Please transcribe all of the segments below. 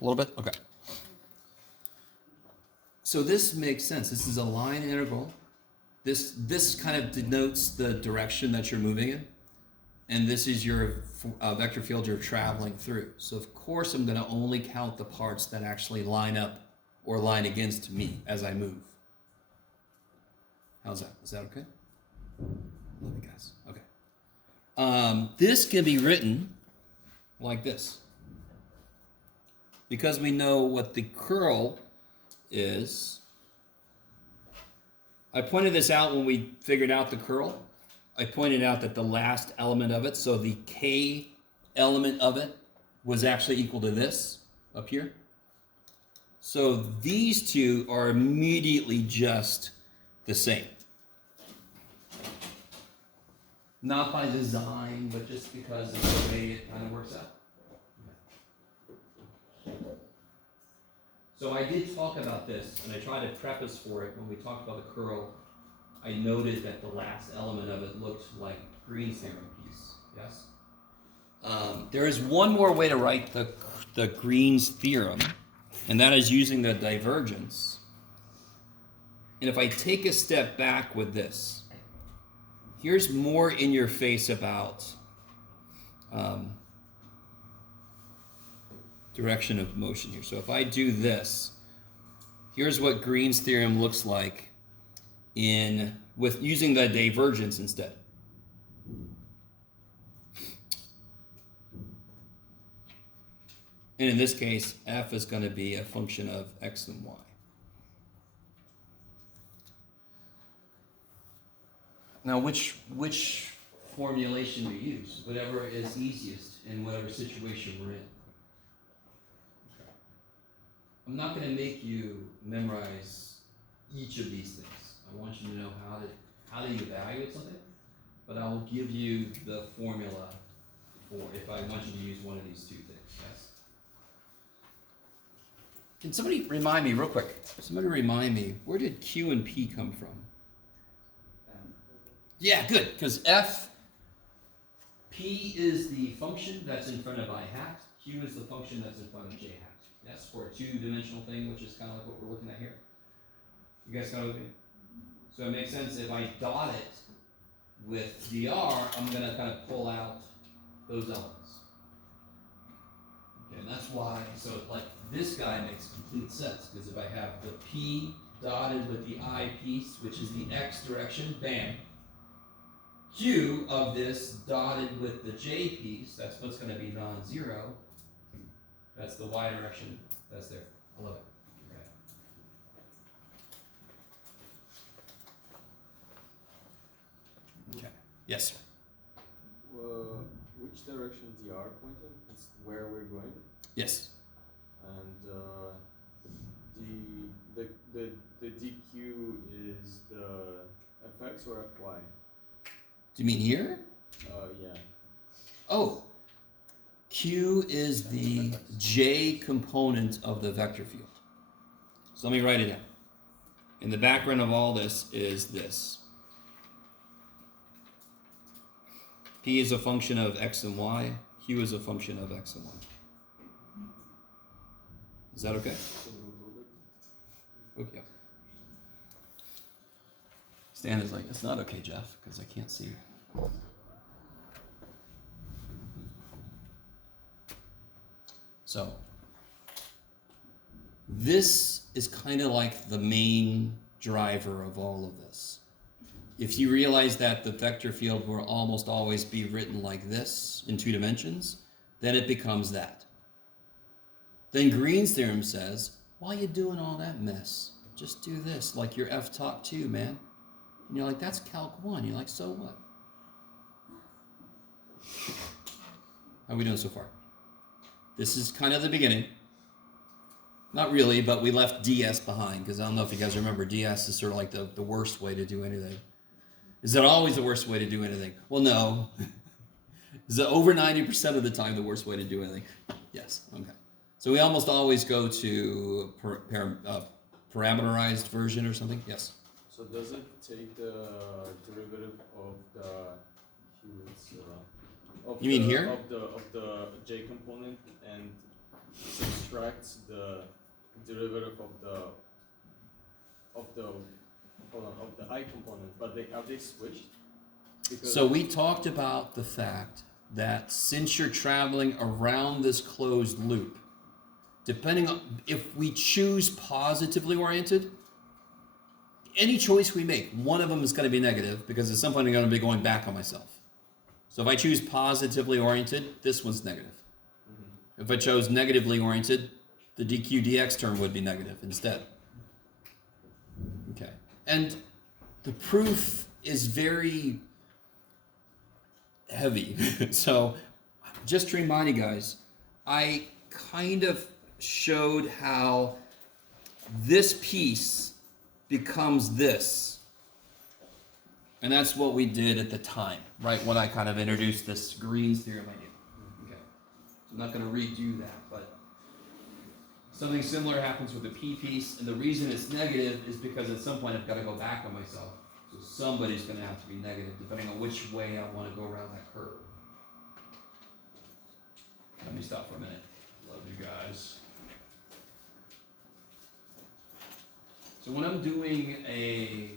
A little bit? Okay. So this makes sense. This is a line integral. This kind of denotes the direction that you're moving in. And this is your vector field you're traveling through. So of course I'm going to only count the parts that actually line up or line against me as I move. How's that? Is that okay? Love you guys. Okay. This can be written like this. Because we know what the curl is. I pointed this out when we figured out the curl. I pointed out that the last element of it, so the K element of it, was actually equal to this up here. So these two are immediately just the same. Not by design, but just because of the way it kind of works out. So I did talk about this, and I tried to preface for it when we talked about the curl. I noted that the last element of it looked like Green's theorem piece. Yes? There is one more way to write the Green's theorem, and that is using the divergence. And if I take a step back with this, here's more in your face about direction of motion here. So if I do this, here's what Green's theorem looks like with using the divergence instead. And in this case, f is going to be a function of x and y. Now, which formulation we use? Whatever is easiest in whatever situation we're in. I'm not going to make you memorize each of these things. I want you to know how to evaluate something, but I will give you the formula for if I want you to use one of these two things. Yes. Can somebody remind me real quick? Somebody remind me, where did Q and P come from? Yeah, good, because P is the function that's in front of I hat. Q is the function that's in front of J hat. Yes, for a two-dimensional thing, which is kind of like what we're looking at here. You guys kind of with me? So it makes sense if I dot it with dr, I'm going to kind of pull out those elements. Okay, and that's why, so like this guy makes complete sense, because if I have the P dotted with the I piece, which is the x direction, bam. Q of this dotted with the J piece, that's what's going to be non-zero. That's the y direction. That's there. I love it. Okay. Okay. Yes, sir. Which direction is dr pointing? It's where we're going. Yes. And the dq is the fx or fy? Do you mean here? Yeah. Oh. Q is the J component of the vector field. So let me write it down. In the background of all this is this. P is a function of x and y. Q is a function of x and y. Is that okay? Okay. Stan is like, it's not okay, Jeff, because I can't see. So, this is kind of like the main driver of all of this. If you realize that the vector field will almost always be written like this in 2 dimensions, then it becomes that. Then Green's theorem says, why are you doing all that mess? Just do this, like your F-top 2, man. And you're like, that's Calc 1. You're like, so what? How are we doing so far? This is kind of the beginning. Not really, but we left DS behind, because I don't know if you guys remember, DS is sort of like the worst way to do anything. Is it always the worst way to do anything? Well, no. Is it over 90% of the time the worst way to do anything? Yes, okay. So we almost always go to parameterized version or something? Yes. So does it take the derivative of the Q? You mean here? Of the J component and subtracts the derivative of the I component, but have they switched? Because So we talked about the fact that since you're traveling around this closed loop, depending on if we choose positively oriented, any choice we make, one of them is going to be negative because at some point I'm going to be going back on myself. So if I choose positively oriented, this one's negative. Mm-hmm. If I chose negatively oriented, the dq dx term would be negative instead. Okay. And the proof is very heavy. So just to remind you guys, I kind of showed how this piece becomes this. And that's what we did at the time, right? When I kind of introduced this Green's theorem idea. Okay. So I'm not going to redo that, but something similar happens with the P piece, and the reason it's negative is because at some point I've got to go back on myself. So somebody's going to have to be negative, depending on which way I want to go around that curve. Let me stop for a minute. Love you guys. So when I'm doing a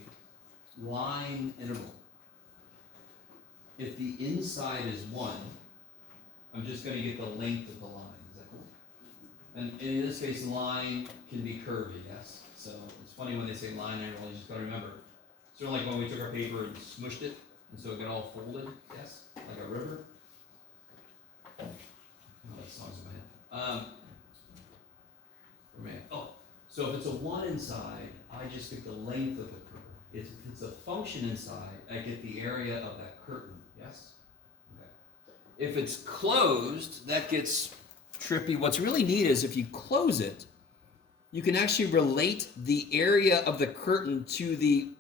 line interval, if the inside is 1, I'm just going to get the length of the line. Is that cool? And in this case, line can be curvy, yes? So it's funny when they say line interval, you just got to remember. Sort of like when we took our paper and smushed it, and so it got all folded, yes? Like a river. Oh, that song's in my head. So if it's a 1 inside, I just get the length of the curve. If it's a function inside, I get the area of that curtain, yes? Okay. If it's closed, that gets trippy. What's really neat is if you close it, you can actually relate the area of the curtain to the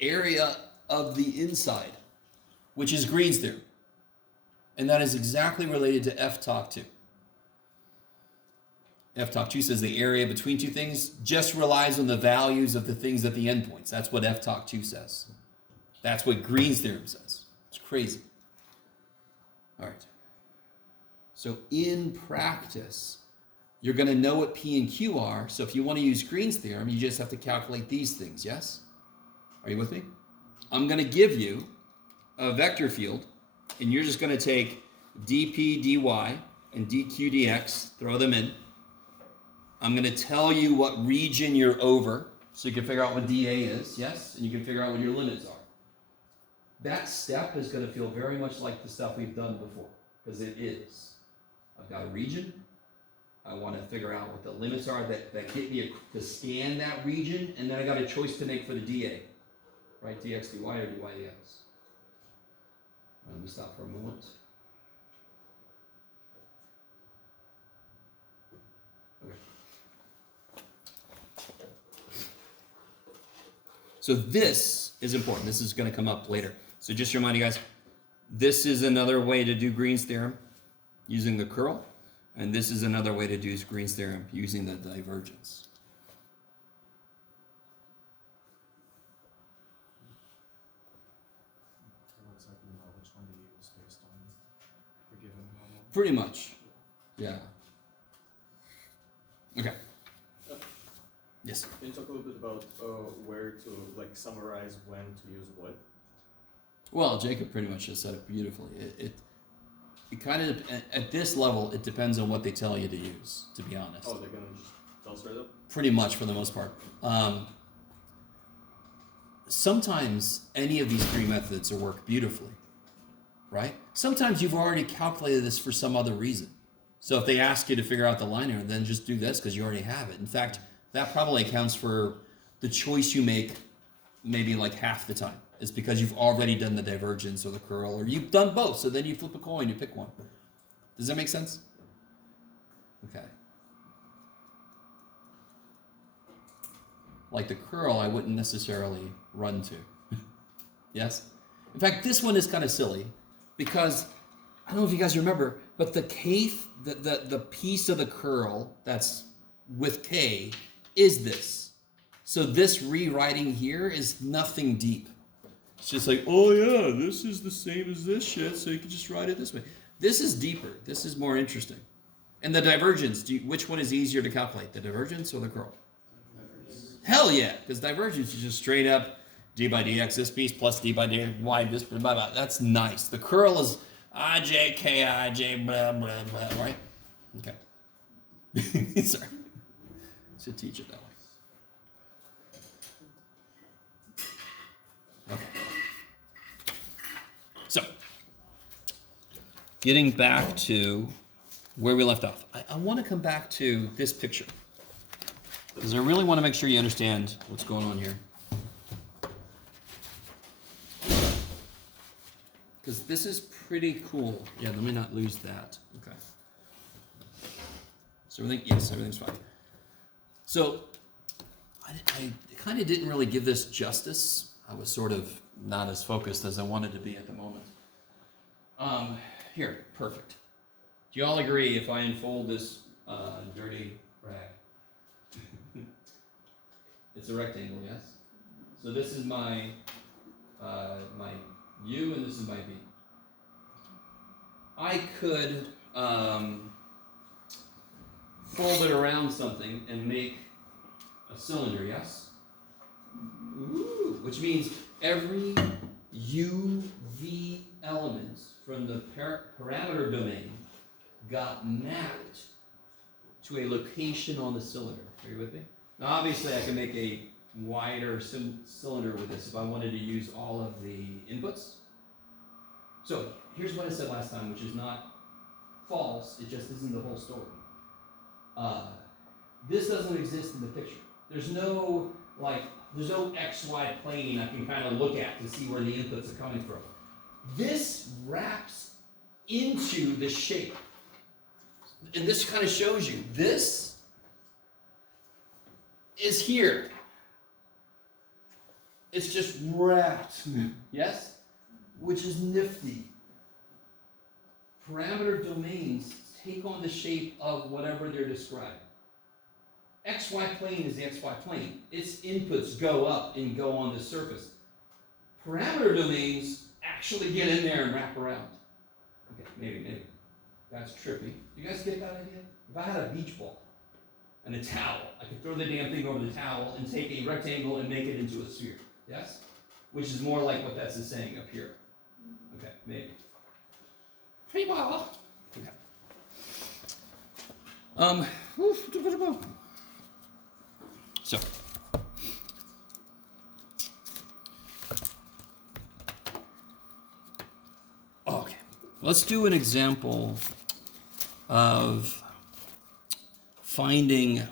area of the inside, which is Green's theorem. And that is exactly related to f-talk 2. F-talk 2 says the area between two things just relies on the values of the things at the endpoints. That's what f-talk 2 says. That's what Green's theorem says. It's crazy. All right. So in practice, you're going to know what P and Q are. So if you want to use Green's theorem, you just have to calculate these things, yes? Are you with me? I'm going to give you a vector field, and you're just going to take dp dy and dq dx, throw them in. I'm going to tell you what region you're over, so you can figure out what dA is, yes? And you can figure out what your limits are. That step is going to feel very much like the stuff we've done before, because it is. I've got a region. I want to figure out what the limits are that get me to scan that region, and then I got a choice to make for the dA, right? dx dy or dy dx. Let me stop for a moment. So this is important. This is going to come up later. So just to remind you guys, this is another way to do Green's theorem using the curl, and this is another way to do Green's theorem using the divergence. It looks like we know which one to use based on the given normal. Pretty much. Yeah. Okay. Yes. Can you talk a little bit about where to summarize when to use what? Well, Jacob pretty much just said it beautifully. It kind of, at this level, it depends on what they tell you to use, to be honest. Oh, they're going to just tell straight up? Pretty much for the most part. Sometimes any of these three methods will work beautifully, right? Sometimes you've already calculated this for some other reason. So if they ask you to figure out the line error, then just do this because you already have it. In fact, that probably accounts for the choice you make maybe like half the time. It's because you've already done the divergence or the curl, or you've done both, so then you flip a coin, you pick one. Does that make sense? Okay. Like the curl, I wouldn't necessarily run to. Yes? In fact, this one is kind of silly because, I don't know if you guys remember, but the the piece of the curl that's with K is this. So this rewriting here is nothing deep. It's just like, oh yeah, this is the same as this shit, so you can just write it this way. This is deeper. This is more interesting. And the divergence, which one is easier to calculate, the divergence or the curl? Hell yeah, because divergence is just straight up d by dx this piece plus d by dy this, blah, blah, blah. That's nice. The curl is ij, ki, j, blah, blah, blah, right? Okay. Sorry. Should teach it that way. Okay. So, getting back to where we left off. I want to come back to this picture because I really want to make sure you understand what's going on here. Because this is pretty cool. Yeah, let me not lose that. Okay. So everything's fine. So I kind of didn't really give this justice. I was sort of not as focused as I wanted to be at the moment. Here, perfect. Do you all agree if I unfold this dirty rag? It's a rectangle, yes? So this is my my U and this is my V. I could fold it around something and make a cylinder, yes? Ooh, which means every UV element from the parameter domain got mapped to a location on the cylinder. Are you with me? Now obviously I can make a wider cylinder with this if I wanted to use all of the inputs. So here's what I said last time, which is not false, it just isn't the whole story. This doesn't exist in the picture. There's no XY plane I can kind of look at to see where the inputs are coming from. This wraps into the shape. And this kind of shows you, this is here. It's just wrapped, yes? Which is nifty. Parameter domains take on the shape of whatever they're describing. XY plane is the XY plane. Its inputs go up and go on the surface. Parameter domains actually get in there and wrap around. Okay, maybe. That's trippy. You guys get that idea? If I had a beach ball and a towel, I could throw the damn thing over the towel and take a rectangle and make it into a sphere. Yes? Which is more like what that's saying up here. Okay, maybe. Pretty well. Okay. So. Okay. Let's do an example of finding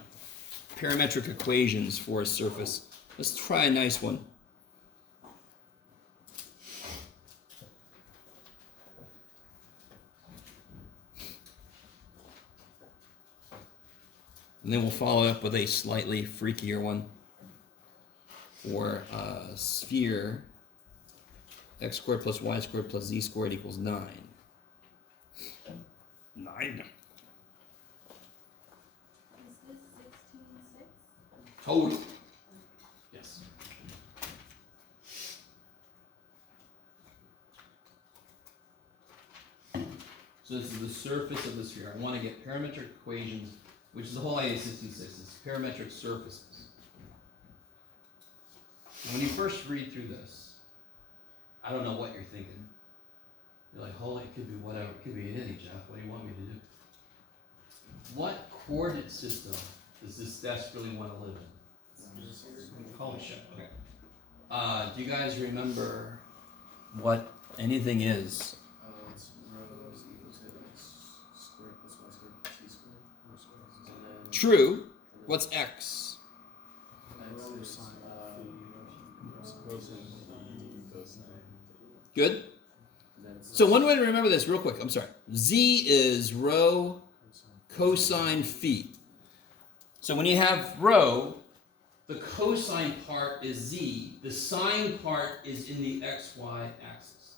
parametric equations for a surface. Let's try a nice one. And then we'll follow up with a slightly freakier one for a sphere. X squared plus y squared plus z squared equals 9. 9. Is this 16.6? Totally. Yes. So this is the surface of the sphere. I want to get parametric equations, which is the whole idea of 16.6. It's parametric surfaces. And when you first read through this, I don't know what you're thinking. You're like, holy, it could be whatever. It could be anything, Jeff. What do you want me to do? What coordinate system does this desk really want to live in? Holy shit. Okay. Do you guys remember what anything is? It's rho is equal to x squared plus y squared plus c squared. And then True. What's x? x is cosine. Good. And then it's So one way to remember this real quick, I'm sorry. Z is rho cosine phi. So when you have rho, the cosine part is z. The sine part is in the xy axis.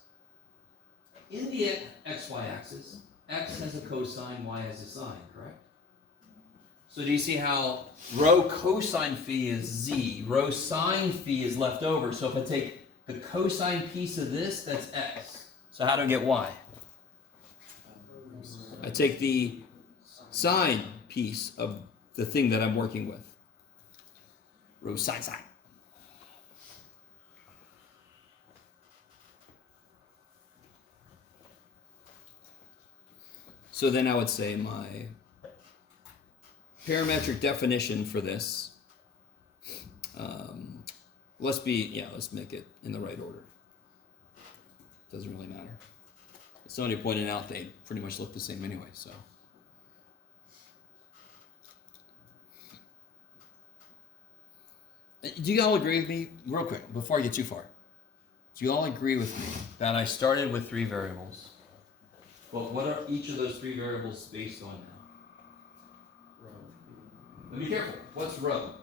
In the xy axis, x has a cosine, y has a sine, correct? So do you see how rho cosine phi is z, rho sine phi is left over. So if I take the cosine piece of this, that's x. So how do I get y? I take the sine piece of the thing that I'm working with. Rho sine sine. So then I would say my parametric definition for this, let's make it in the right order. Doesn't really matter. Somebody pointed out they pretty much look the same anyway, so. Do you all agree with me, real quick, before I get too far? Do you all agree with me that I started with 3 variables? Well, what are each of those 3 variables based on now? Now be careful. What's rho?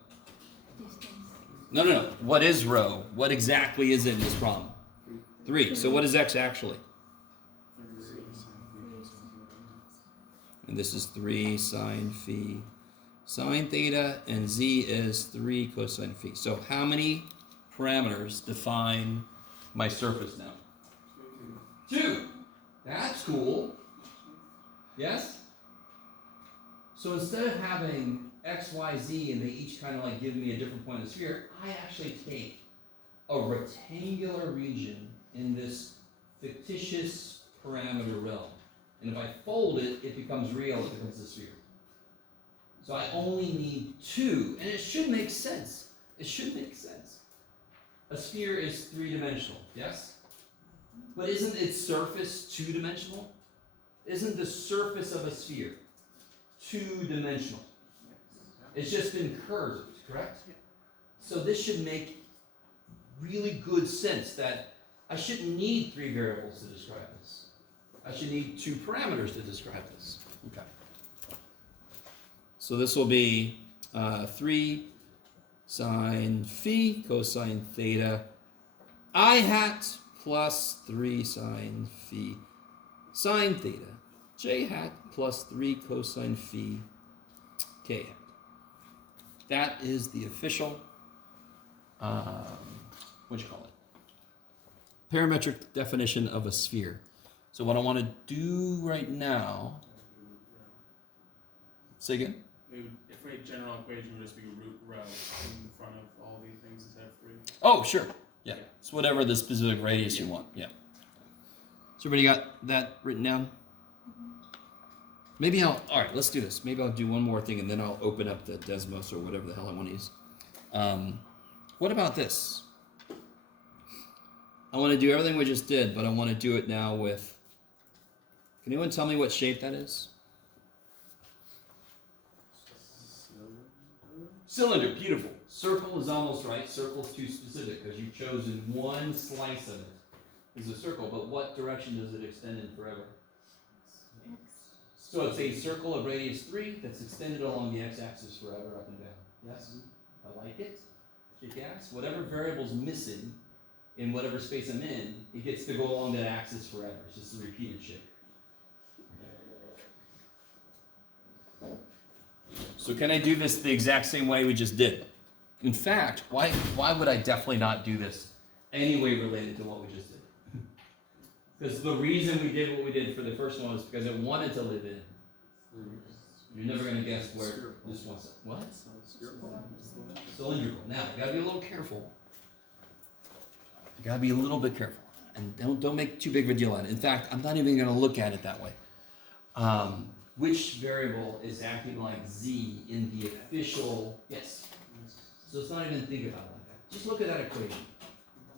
No. What is rho? What exactly is it in this problem? 3. So what is x actually? And this is 3 sine phi sine theta, and z is 3 cosine phi. So how many parameters define my surface now? 2. That's cool. Yes? So instead of having x, y, z, and they each kind of like give me a different point of the sphere, I actually take a rectangular region in this fictitious parameter realm. And if I fold it, it becomes real, it becomes a sphere. So I only need 2, and it should make sense. It should make sense. A sphere is 3-dimensional, yes? But isn't its surface 2-dimensional? Isn't the surface of a sphere 2-dimensional? It's just been curved, correct? So this should make really good sense that I shouldn't need 3 variables to describe this. I should need 2 parameters to describe this. Okay. So this will be 3 sine phi cosine theta I hat plus 3 sine phi sine theta j hat plus 3 cosine phi k hat. That is the official, what do you call it? Parametric definition of a sphere. So what I want to do right now, say again? If we had general equation, would just be root rho in front of all these things instead of 3. Oh, sure. Yeah. It's whatever the specific radius you want. Yeah. So everybody got that written down? Maybe all right, let's do this. Maybe I'll do one more thing and then I'll open up the Desmos or whatever the hell I want to use. What about this? I want to do everything we just did, but I want to do it now with, can anyone tell me what shape that is? Cylinder, beautiful. Circle is almost right. Circle is too specific because you've chosen one slice of it is a circle, but what direction does it extend in forever? So it's a circle of radius 3 that's extended along the x-axis forever up and down. Yes? I like it. Kick ass. Whatever variable's missing in whatever space I'm in, it gets to go along that axis forever. It's just a repeated shape. So can I do this the exact same way we just did? In fact, why would I definitely not do this any way related to what we just did? Because the reason we did what we did for the first one was because it wanted to live in. You're never going to guess where this one's. What? Cylindrical. Now, you got to be a little careful. You got to be a little bit careful. And don't make too big of a deal out of it. In fact, I'm not even going to look at it that way. Which variable is acting like z in the official, yes. So let's not even think about it like that. Just look at that equation.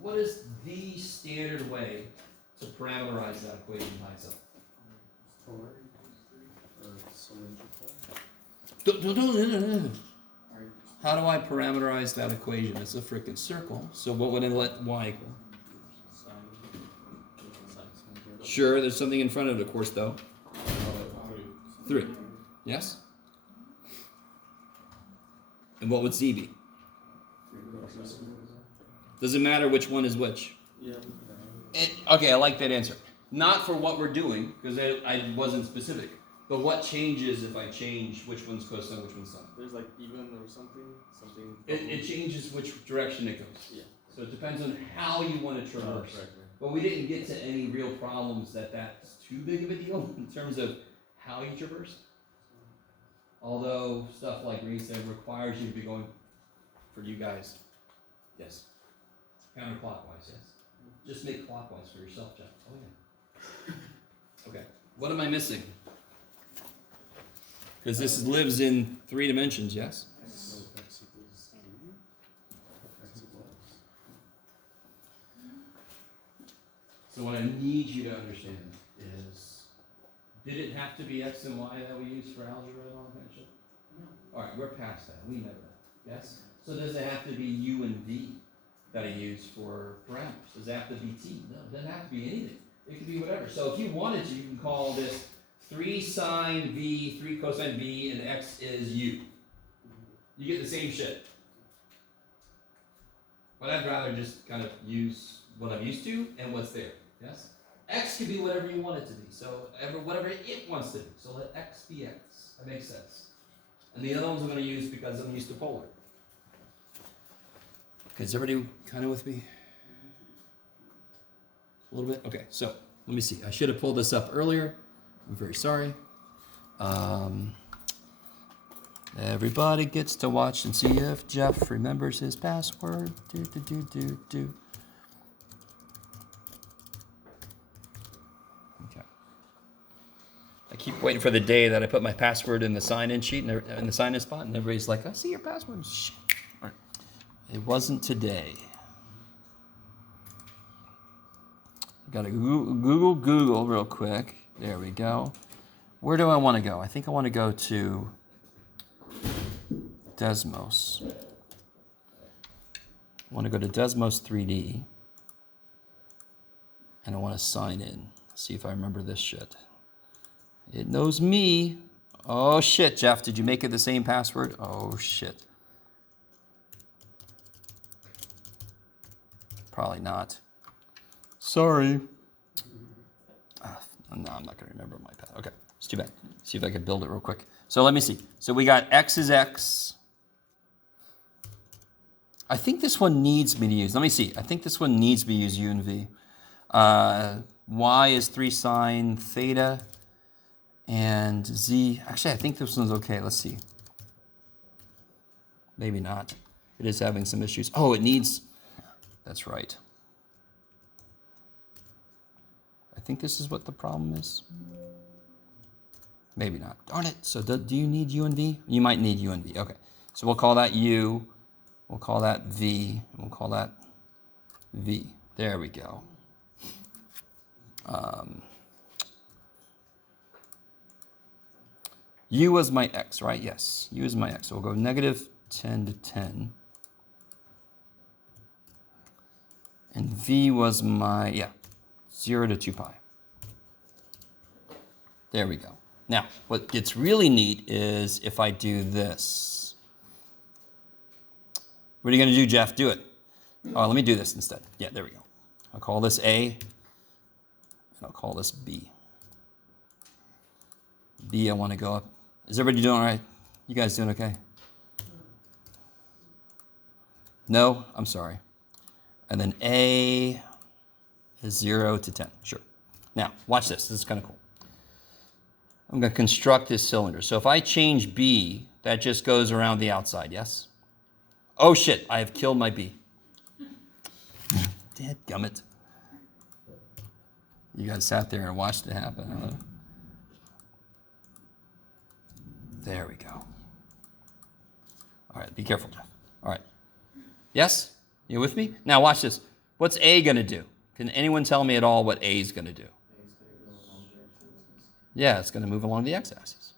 What is the standard way to parameterize that equation by itself? No. How do I parameterize that equation? It's a freaking circle. So what would I let y equal? Sure, there's something in front of it, of course, though. 3. Yes? And what would z be? Does it matter which one is which? Yeah. Okay, I like that answer. Not for what we're doing, because I wasn't specific. But what changes if I change which one's cosine, which one's sine? There's like even or something. It changes which direction it goes. Yeah. So it depends on how you want to traverse. Right. But we didn't get to any real problems that's too big of a deal in terms of how you traverse. Although stuff like green sand requires you to be going, for you guys, yes, counterclockwise, yes. Just make clockwise for yourself, Jeff. Oh yeah. Okay. What am I missing? Because this lives in 3 dimensions, yes? So x equals 3. X equals. So what I need you to understand is, did it have to be x and y that we used for algebra and all that kind of shit? No. All right, we're past that. We know that. Yes? So does it have to be u and v that I use for parameters? Does it have to be t? No, it doesn't have to be anything. It could be whatever. So if you wanted to, you can call this 3 sine v, 3 cosine v, and x is u. You get the same shit. But I'd rather just kind of use what I'm used to and what's there. Yes? X can be whatever you want it to be. So whatever it wants to be. So let x be x. That makes sense. And the other ones I'm going to use because I'm used to polar. Okay, is everybody kind of with me? A little bit? Okay, so let me see. I should have pulled this up earlier. I'm very sorry. Everybody gets to watch and see if Jeff remembers his password. Do. Okay. I keep waiting for the day that I put my password in the sign-in sheet and in the sign-in spot, and everybody's like, "I see your password." Shit. All right. It wasn't today. Got to Google real quick. There we go. Where do I want to go? I think I want to go to Desmos. I want to go to Desmos 3D. And I want to sign in. See if I remember this shit. It knows me. Oh shit, Jeff, did you make it the same password? Oh shit. Probably not. Sorry. No, I'm not going to remember my path. Okay, it's too bad. See if I can build it real quick. So let me see. So we got x is x. I think this one needs me to use. Let me see. I think this one needs me to use u and v. Y is 3 sine theta. And z. Actually, I think this one's okay. Let's see. Maybe not. It is having some issues. Oh, it needs. That's right. I think this is what the problem is. Maybe not. Darn it. So do you need u and v? You might need u and v. Okay. So we'll call that u. We'll call that v. And we'll call that v. There we go. U was my x, right? Yes. U is my x. So we'll go negative 10 to 10. And v was my, 0 to 2 pi. There we go. Now, what gets really neat is if I do this. What are you going to do, Jeff? Do it. Oh, let me do this instead. Yeah, there we go. I'll call this A, and I'll call this B. B, I want to go up. Is everybody doing all right? You guys doing okay? No? I'm sorry. And then A is 0 to 10. Sure. Now, watch this. This is kind of cool. I'm going to construct this cylinder. So if I change B, that just goes around the outside, yes? Oh, shit. I have killed my B. Dadgummit. You guys sat there and watched it happen, huh? There we go. All right, be careful, Jeff. All right. Yes? You with me? Now watch this. What's A going to do? Can anyone tell me at all what A is going to do? Yeah, it's going to move along the x-axis.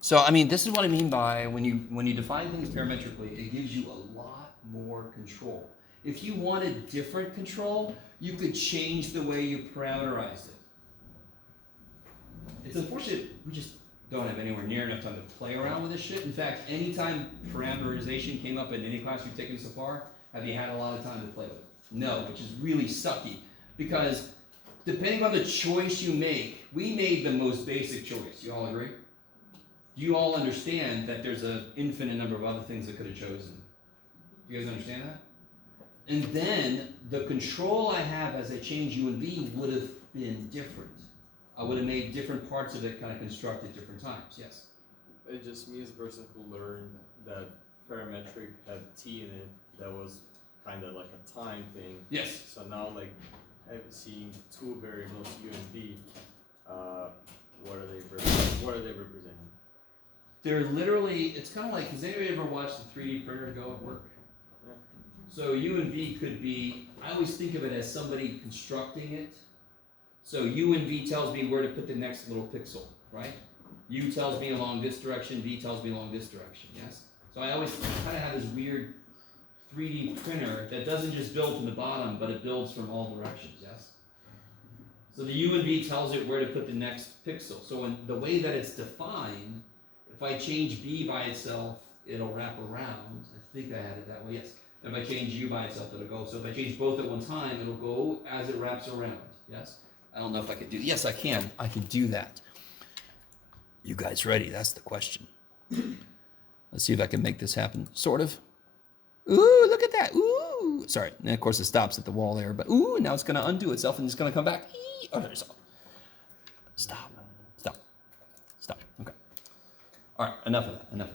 So, I mean, this is what I mean by when you define things parametrically, it gives you a lot more control. If you wanted different control, you could change the way you parameterized it. It's unfortunate we just don't have anywhere near enough time to play around with this shit. In fact, anytime parameterization came up in any class you've taken so far, have you had a lot of time to play with it? No, which is really sucky. Because depending on the choice you make, we made the most basic choice. You all agree? Do you all understand that there's an infinite number of other things that could have chosen? Do you guys understand that? And then the control I have as I change u and v would have been different. I would have made different parts of it kind of construct at different times. Yes? it just me as a person who learned that parametric had t in it. That was kind of like a time thing. Yes. So now, like, seeing two variables u and v, what are they representing? They're literally, it's kind of like, has anybody ever watched the 3D printer go at work? Yeah. So U and V could be, I always think of it as somebody constructing it. So U and V tells me where to put the next little pixel, right? U tells me along this direction, V tells me along this direction, yes? So I always kind of have this weird 3D printer that doesn't just build from the bottom, but it builds from all directions, yes? So the U and V tells it where to put the next pixel. So in the way that it's defined, if I change B by itself, it'll wrap around. I think I had it that way, yes. And if I change U by itself, it'll go. So if I change both at one time, it'll go as it wraps around, yes? I don't know if I could do, yes I can do that. You guys ready? That's the question. Let's see if I can make this happen, sort of. Ooh, look at that, ooh. Sorry, and of course it stops at the wall there, but ooh, now it's gonna undo itself and it's gonna come back. Oh, there's stop, okay. All right, enough of that.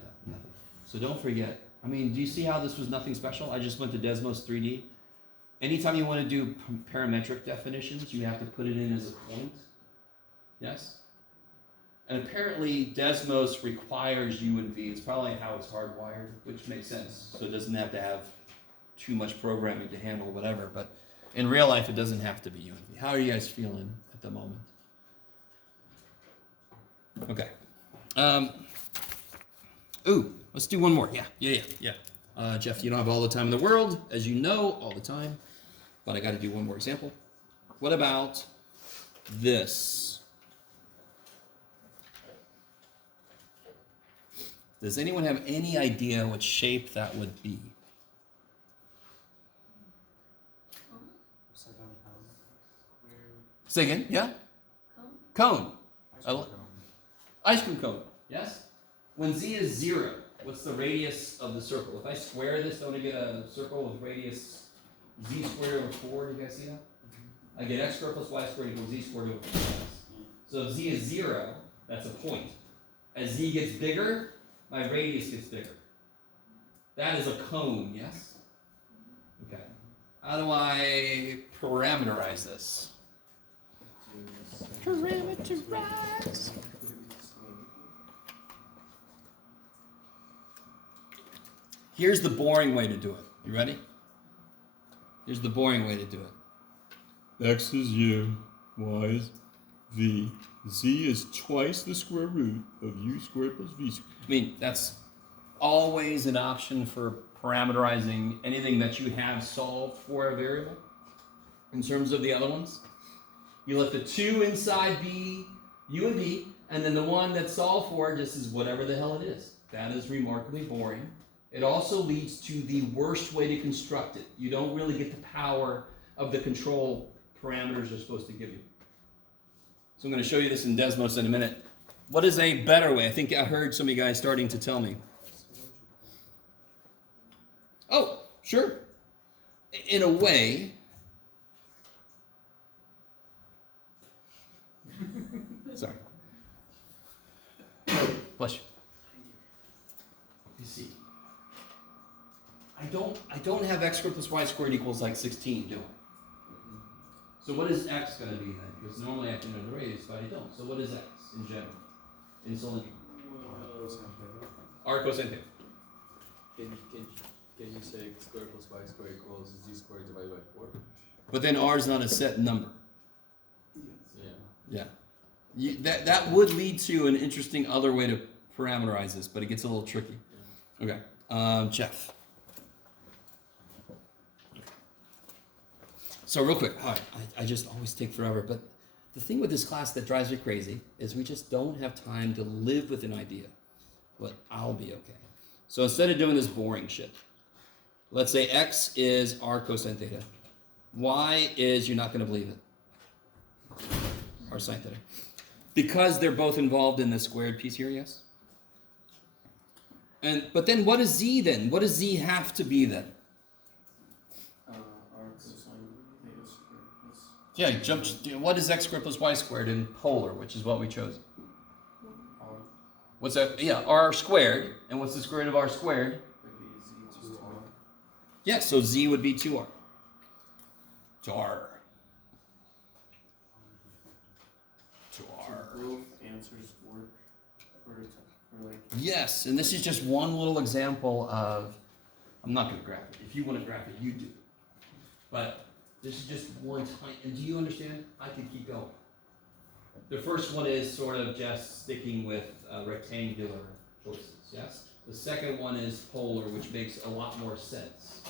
So don't forget, I mean, do you see how this was nothing special? I just went to Desmos 3D. Anytime you want to do parametric definitions, you have to put it in as a point. Yes? And apparently Desmos requires U and V. It's probably how it's hardwired, which makes sense. So it doesn't have to have too much programming to handle whatever. But in real life, it doesn't have to be U and V. How are you guys feeling at the moment? Okay. Ooh, let's do one more. Yeah. Jeff, you don't have all the time in the world, as you know, all the time. But I got to do one more example. What about this? Does anyone have any idea what shape that would be? Say again, yeah? Cone. Ice cream cone, yes? When z is 0, what's the radius of the circle? If I square this, don't I get a circle with radius z squared over 4? Do you guys see that? I get x squared plus y squared equals z squared over 4. So if z is 0, that's a point. As z gets bigger, my radius gets bigger. That is a cone, yes? Okay. How do I parameterize this? Parameterize. Here's the boring way to do it. You ready? Here's the boring way to do it. X is U, Y is V, Z is twice the square root of U squared plus V squared. I mean, that's always an option for parameterizing anything that you have solved for a variable. In terms of the other ones, you let the 2 inside be U and V, and then the one that's solved for just is whatever the hell it is. That is remarkably boring. It also leads to the worst way to construct it. You don't really get the power of the control parameters are supposed to give you. So I'm going to show you this in Desmos in a minute. What is a better way? I think I heard some of you guys starting to tell me. Oh, sure. In a way. Sorry. Bless you. You see. I don't have x squared plus y squared equals like 16, do I? So what is x going to be then? Because normally I can know the radius, but I don't. So what is x in general? In cylindrical? R cosine theta. Can you say x squared plus y squared equals z squared divided by 4? But then r is not a set number. Yeah. That would lead to an interesting other way to parameterize this, but it gets a little tricky. Okay. Jeff. So real quick, all right, I just always take forever, but the thing with this class that drives me crazy is we just don't have time to live with an idea, but I'll be okay. So instead of doing this boring shit, let's say x is r cosine theta. Y is, you're not going to believe it, r sine theta. Because they're both involved in the squared piece here, yes? But then what is z then? What does z have to be then? Yeah, what is x squared plus y squared in polar, which is what we chose? What's that? Yeah, r squared. And what's the square root of r squared? Yeah, so z would be 2r. Jar. Jar. Both answers work for like. Yes, and this is just one little example of, I'm not going to graph it. If you want to graph it, you do. But this is just one tiny, and do you understand? I could keep going. The first one is sort of just sticking with rectangular choices, yes? The second one is polar, which makes a lot more sense.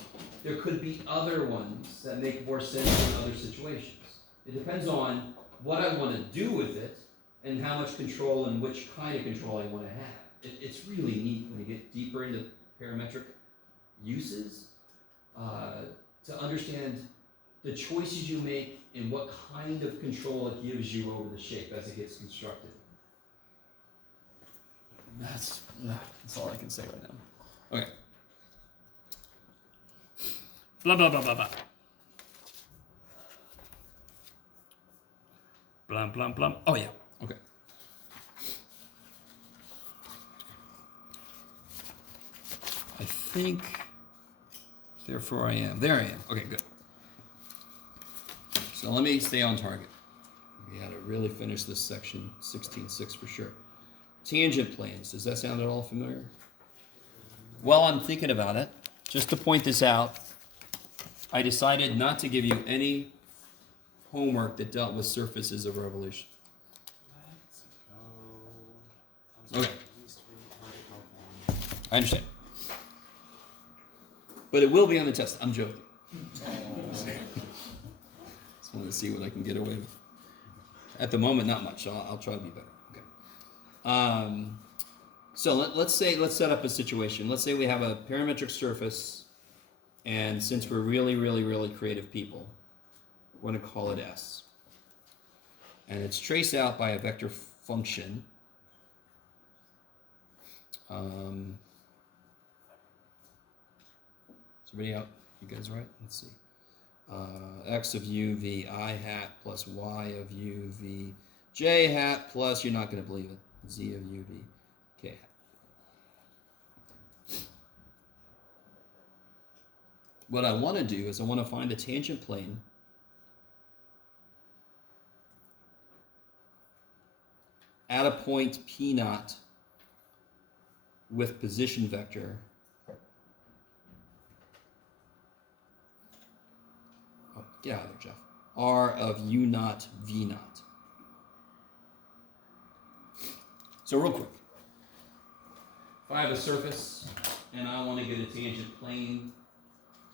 There could be other ones that make more sense in other situations. It depends on what I want to do with it and how much control and which kind of control I want to have. It's really neat when you get deeper into parametric uses to understand the choices you make and what kind of control it gives you over the shape as it gets constructed. That's all I can say right now. Okay. Blah, blah, blah, blah, blah. Blum, blum, blum. Oh, yeah. Okay. I think, therefore I am. There I am. Okay, good. So let me stay on target. We got to really finish this section 16.6 for sure. Tangent planes. Does that sound at all familiar? While I'm thinking about it, just to point this out, I decided not to give you any homework that dealt with surfaces of revolution. Okay. I understand. But it will be on the test. I'm joking. Just want to see what I can get away with. At the moment, not much. So I'll try to be better. Okay. So let's set up a situation. Let's say we have a parametric surface, and since we're really, really, really creative people, we're going to call it S. And it's traced out by a vector function. Somebody out? You guys right? Let's see. X of u v I hat plus y of u v j hat plus, you're not going to believe it, z of u v k hat. What I want to do is I want to find a tangent plane at a point p naught with position vector get out of there, Jeff. R of u naught v naught. So real quick, if I have a surface and I want to get a tangent plane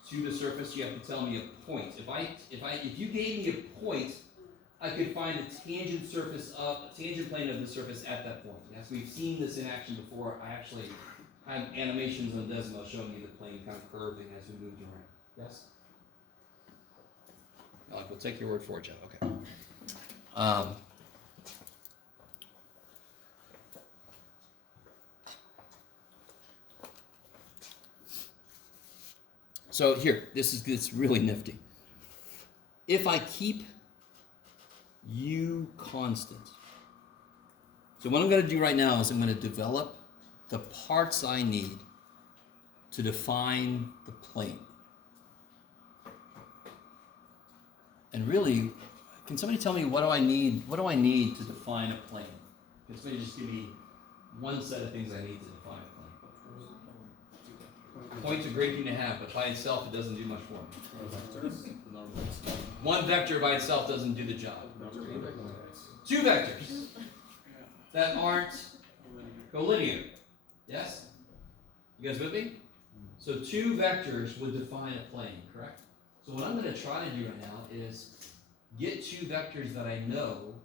to the surface, you have to tell me a point. If you gave me a point, I could find a tangent plane of the surface at that point. Yes, we've seen this in action before. I actually had animations on Desmo showing me the plane kind of curving as we moved around. Yes? We'll take your word for it, Jeff. Okay. So here, it's really nifty. If I keep u constant, so what I'm going to do right now is I'm going to develop the parts I need to define the plane. And really, can somebody tell me what do I need to define a plane? Can somebody just give me one set of things I need to define a plane? Point's a great thing to have, but by itself it doesn't do much for me. One vector by itself doesn't do the job. Two vectors that aren't collinear. Yes? You guys with me? So two vectors would define a plane, correct? So what I'm going to try to do right now is get two vectors that I know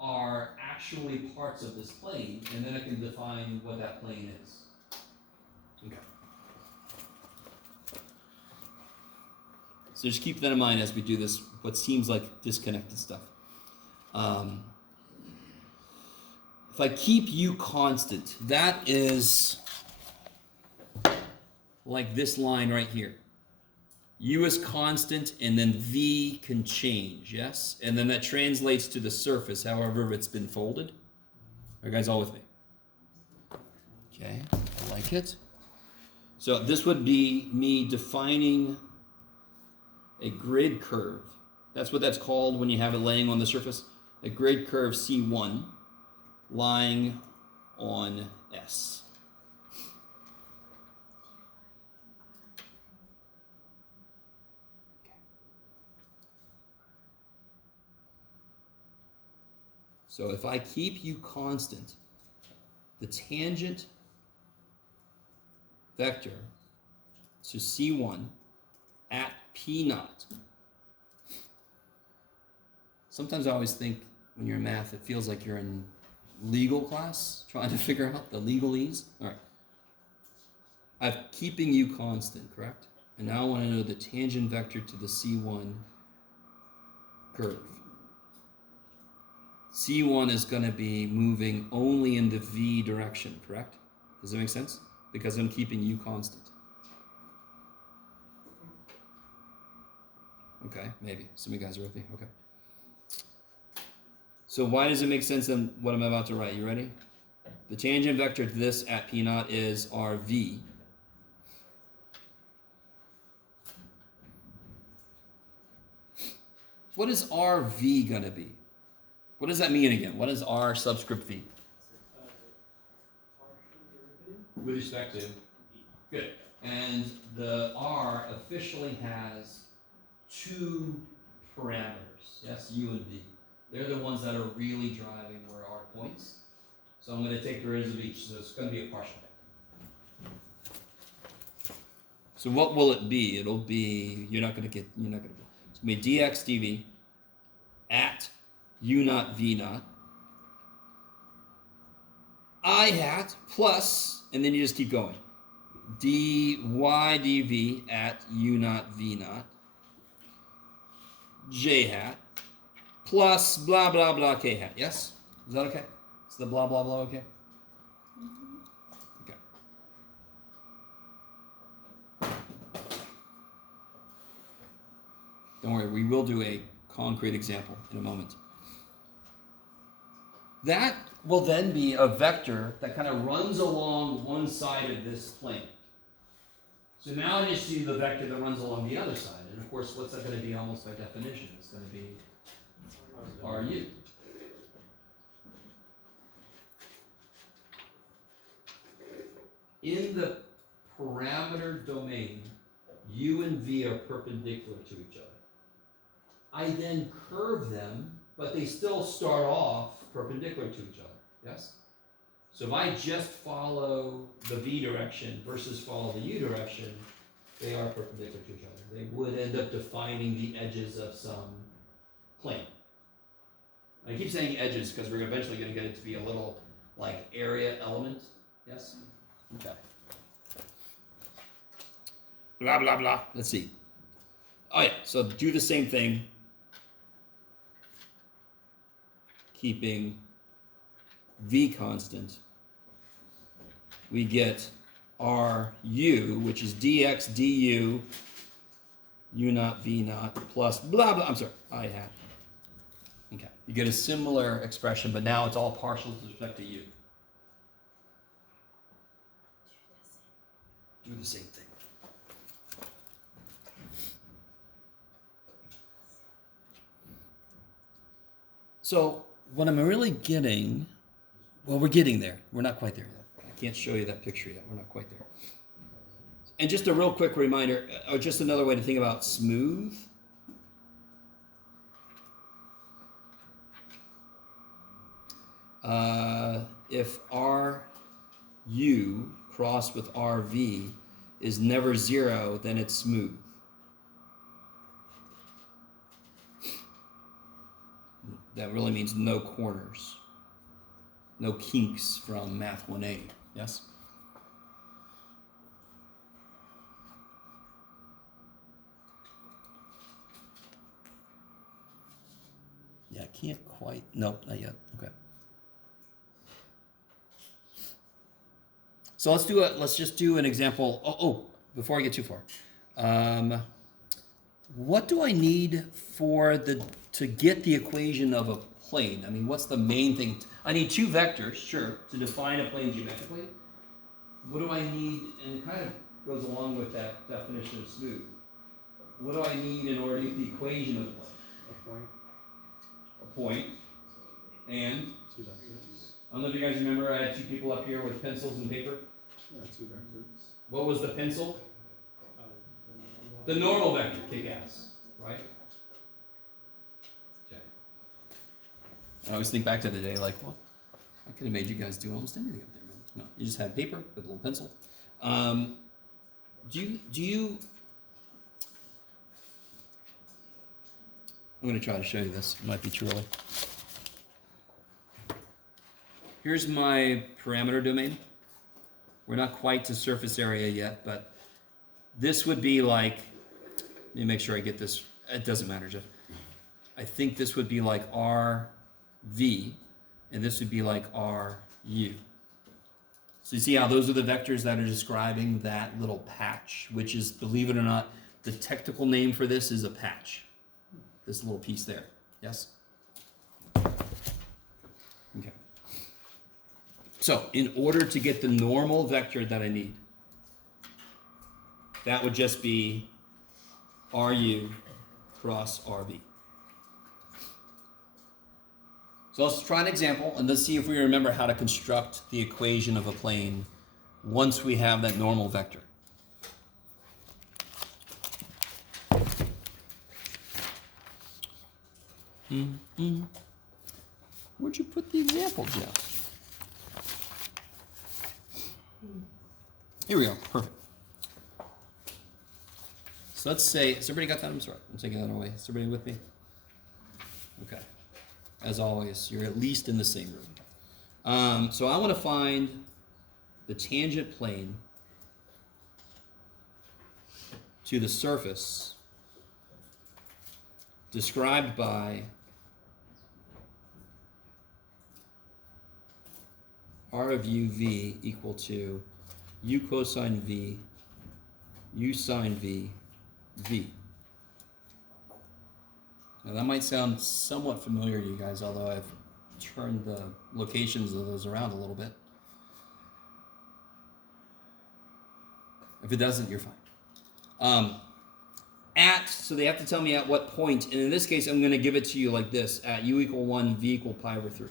are actually parts of this plane, and then I can define what that plane is. Okay. So just keep that in mind as we do this, what seems like disconnected stuff. If I keep u constant, that is like this line right here. U is constant, and then v can change, yes? And then that translates to the surface, however it's been folded. Are you guys all with me? Okay, I like it. So this would be me defining a grid curve. That's what that's called when you have it laying on the surface. A grid curve C1 lying on S. So if I keep U constant, the tangent vector to C1 at P naught. Sometimes I always think when you're in math, it feels like you're in legal class, trying to figure out the legalese. All right. I'm keeping U constant, correct? And now I want to know the tangent vector to the C1 curve. C1 is going to be moving only in the V direction, correct? Does that make sense? Because I'm keeping U constant. Okay, maybe. Some of you guys are with me. Okay. So why does it make sense then what I'm about to write? You ready? The tangent vector to this at P naught is RV. What is RV going to be? What does that mean again? What is R subscript V? With respect to? Good. And the R officially has two parameters. Yes, U and V. They're the ones that are really driving where R points. So I'm going to take derivatives of each. So it's going to be a partial. So what will it be? It'll be, it's going to be dx dv at U naught V naught I hat plus, and then you just keep going. dy dv at U naught V naught j hat plus blah blah blah k hat. Yes? Is that okay? Is the blah blah blah okay? Okay. Don't worry, we will do a concrete example in a moment. That will then be a vector that kind of runs along one side of this plane. So now I just see the vector that runs along the other side. And of course, what's that going to be almost by definition? It's going to be RU. In the parameter domain, U and V are perpendicular to each other. I then curve them, but they still start off perpendicular to each other. Yes? So if I just follow the V direction versus follow the U direction, they are perpendicular to each other. They would end up defining the edges of some plane. I keep saying edges because we're eventually going to get it to be a little like area element. Yes? Okay. Blah, blah, blah. Let's see. Oh yeah, so do the same thing. Keeping V constant. We get RU, which is dx du U naught V naught plus blah, blah. I'm sorry, I hat. Okay. You get a similar expression, but now it's all partial with respect to U. Do the same thing. So what I'm really getting, well, we're getting there. We're not quite there yet. I can't show you that picture yet. We're not quite there. And just a real quick reminder, or just another way to think about smooth. If RU crossed with RV is never zero, then it's smooth. That really means no corners, no kinks from Math 180. Yes? Yeah, I can't quite. Nope, not yet. Okay. So let's just do an example. Before I get too far. What do I need to get the equation of a plane? I mean, what's the main thing? I need two vectors, sure, to define a plane geometrically. what do I need, and it kind of goes along with that definition of smooth. What do I need in order to get the equation of plane? A point. A point, and 2 vectors. I don't know if you guys remember, I had 2 people up here with pencils and paper. Yeah, 2 vectors. What was the pencil? The normal vector, kick ass, right? Okay. I always think back to the day, like, well, I could have made you guys do almost anything up there, man. No, you just had paper with a little pencil. Do you? I'm going to try to show you this. It might be too early. Here's my parameter domain. We're not quite to surface area yet, but this would be like, let me make sure I get this. It doesn't matter, Jeff. I think this would be like RV, and this would be like RU. So you see how those are the vectors that are describing that little patch, which is, believe it or not, the technical name for this is a patch. This little piece there. Yes? Okay. So, in order to get the normal vector that I need, that would just be RU cross RV. So let's try an example, and let's see if we remember how to construct the equation of a plane once we have that normal vector. Where'd you put the example, Jeff? Here we go. Perfect. So let's say, has everybody got that? I'm sorry. I'm taking that away. Is everybody with me? Okay. As always, you're at least in the same room. So I want to find the tangent plane to the surface described by R of uv equal to u cosine v, u sine v, v. Now that might sound somewhat familiar to you guys, although I've turned the locations of those around a little bit. If it doesn't, you're fine. So they have to tell me at what point, and in this case I'm going to give it to you like this, at u equal 1, v equal pi over 3.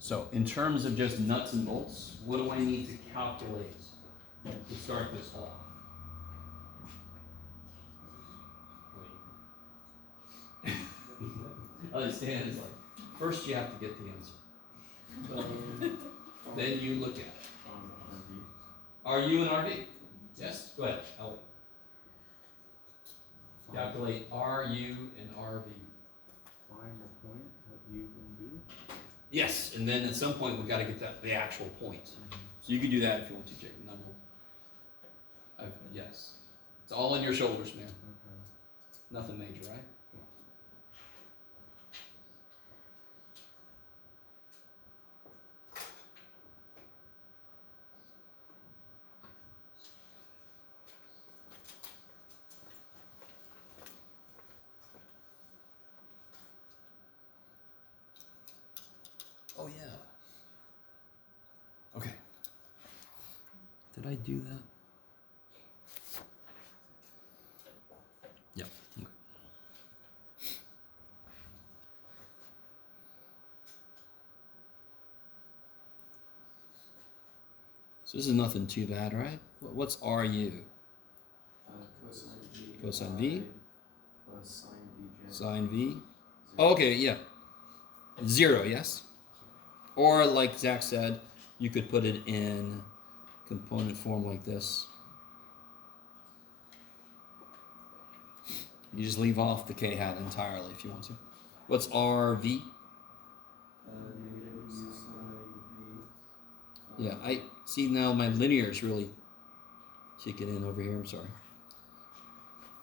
So, in terms of just nuts and bolts, what do I need to calculate to start this off? I understand, it's like, first you have to get the answer. Then you look at it. Are you an RV? Yes? Go ahead, Ellie. Calculate RU and RV. Find the point that U and V. Yes, and then at some point we've got to get the actual point. So you can do that if you want to, Jacob. Yes. It's all on your shoulders, man. Okay. Nothing major, right? Come on. Oh, yeah. Okay. Did I do that? Yep. Okay. So this is nothing too bad, right? What's RU? Cosine V. Cosine V? Plus sine V. Sine V? Oh, okay, yeah. 0, yes? Or like Zach said, you could put it in component form like this. You just leave off the k hat entirely if you want to. What's RV? Negative U sine V. Yeah, I see now my linear is really kicking in over here. I'm sorry.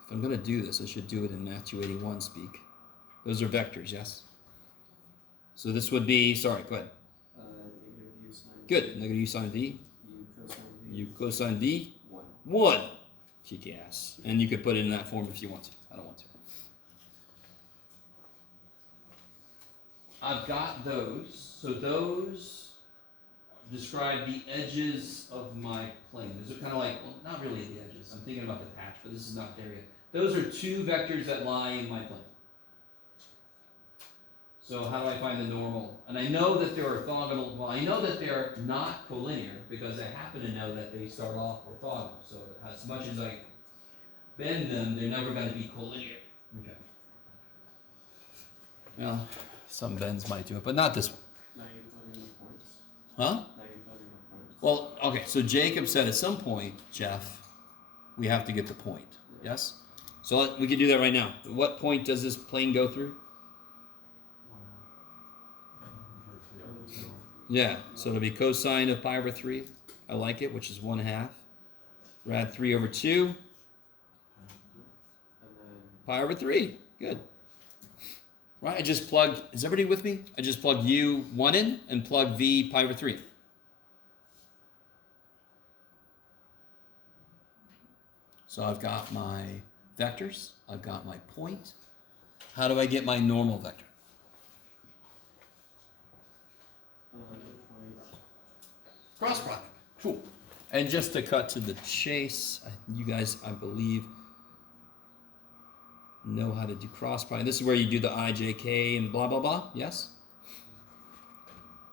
If I'm going to do this, I should do it in Math 281 speak. Those are vectors, yes? So this would be, sorry, go ahead. Negative U sine V. Good, negative U sine V. U cosine V. U cosine V. 1. 1. Kick ass. And you could put it in that form if you want to. I don't want to. I've got those. So those describe the edges of my plane. Those are kind of like, well, not really the edges. I'm thinking about the patch, but this is not there yet. Those are two vectors that lie in my plane. So how do I find the normal? And I know that they're orthogonal. Well, I know that they're not collinear because I happen to know that they start off orthogonal. So as much as I bend them, they're never going to be collinear. Okay. Well, some bends might do it, but not this one. Now you're plugging the points. Huh? Now you're plugging the points. Well, okay, so Jacob said at some point, Jeff, we have to get the point. Yes? So we can do that right now. What point does this plane go through? Yeah, so it'll be cosine of pi over 3. I like it, which is 1/2. Rad 3 over 2. And then Pi over 3. Good. Right, I just plugged, is everybody with me? I just plugged U1 in and plugged V pi over 3. So I've got my vectors. I've got my point. How do I get my normal vector? Cross product. Cool. And just to cut to the chase, you guys, I believe, know how to do cross product. This is where you do the I, J, K, and blah, blah, blah. Yes?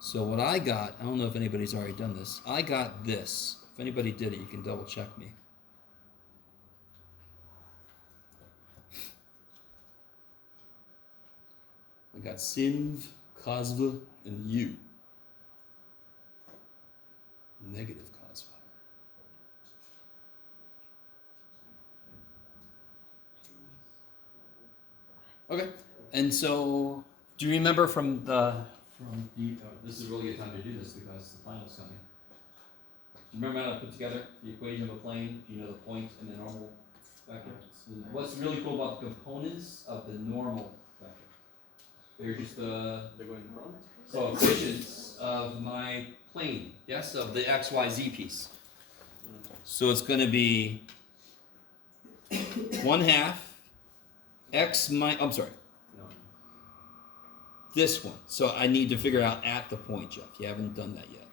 So what I got, I don't know if anybody's already done this. I got this. If anybody did it, you can double check me. I got Sinv, Cosva, and U. Negative cos phi. Okay, and so do you remember from this is a really good time to do this because the final's coming. Do you remember how to put together the equation of a plane? Do you know the point and the normal vector? What's really cool about the components of the normal vector? They're just the they're going front. coefficients of my plane, yes, of the XYZ piece. So it's going to be 1/2 x minus, I'm sorry, No. this one. So I need to figure out at the point, Jeff. You haven't done that yet.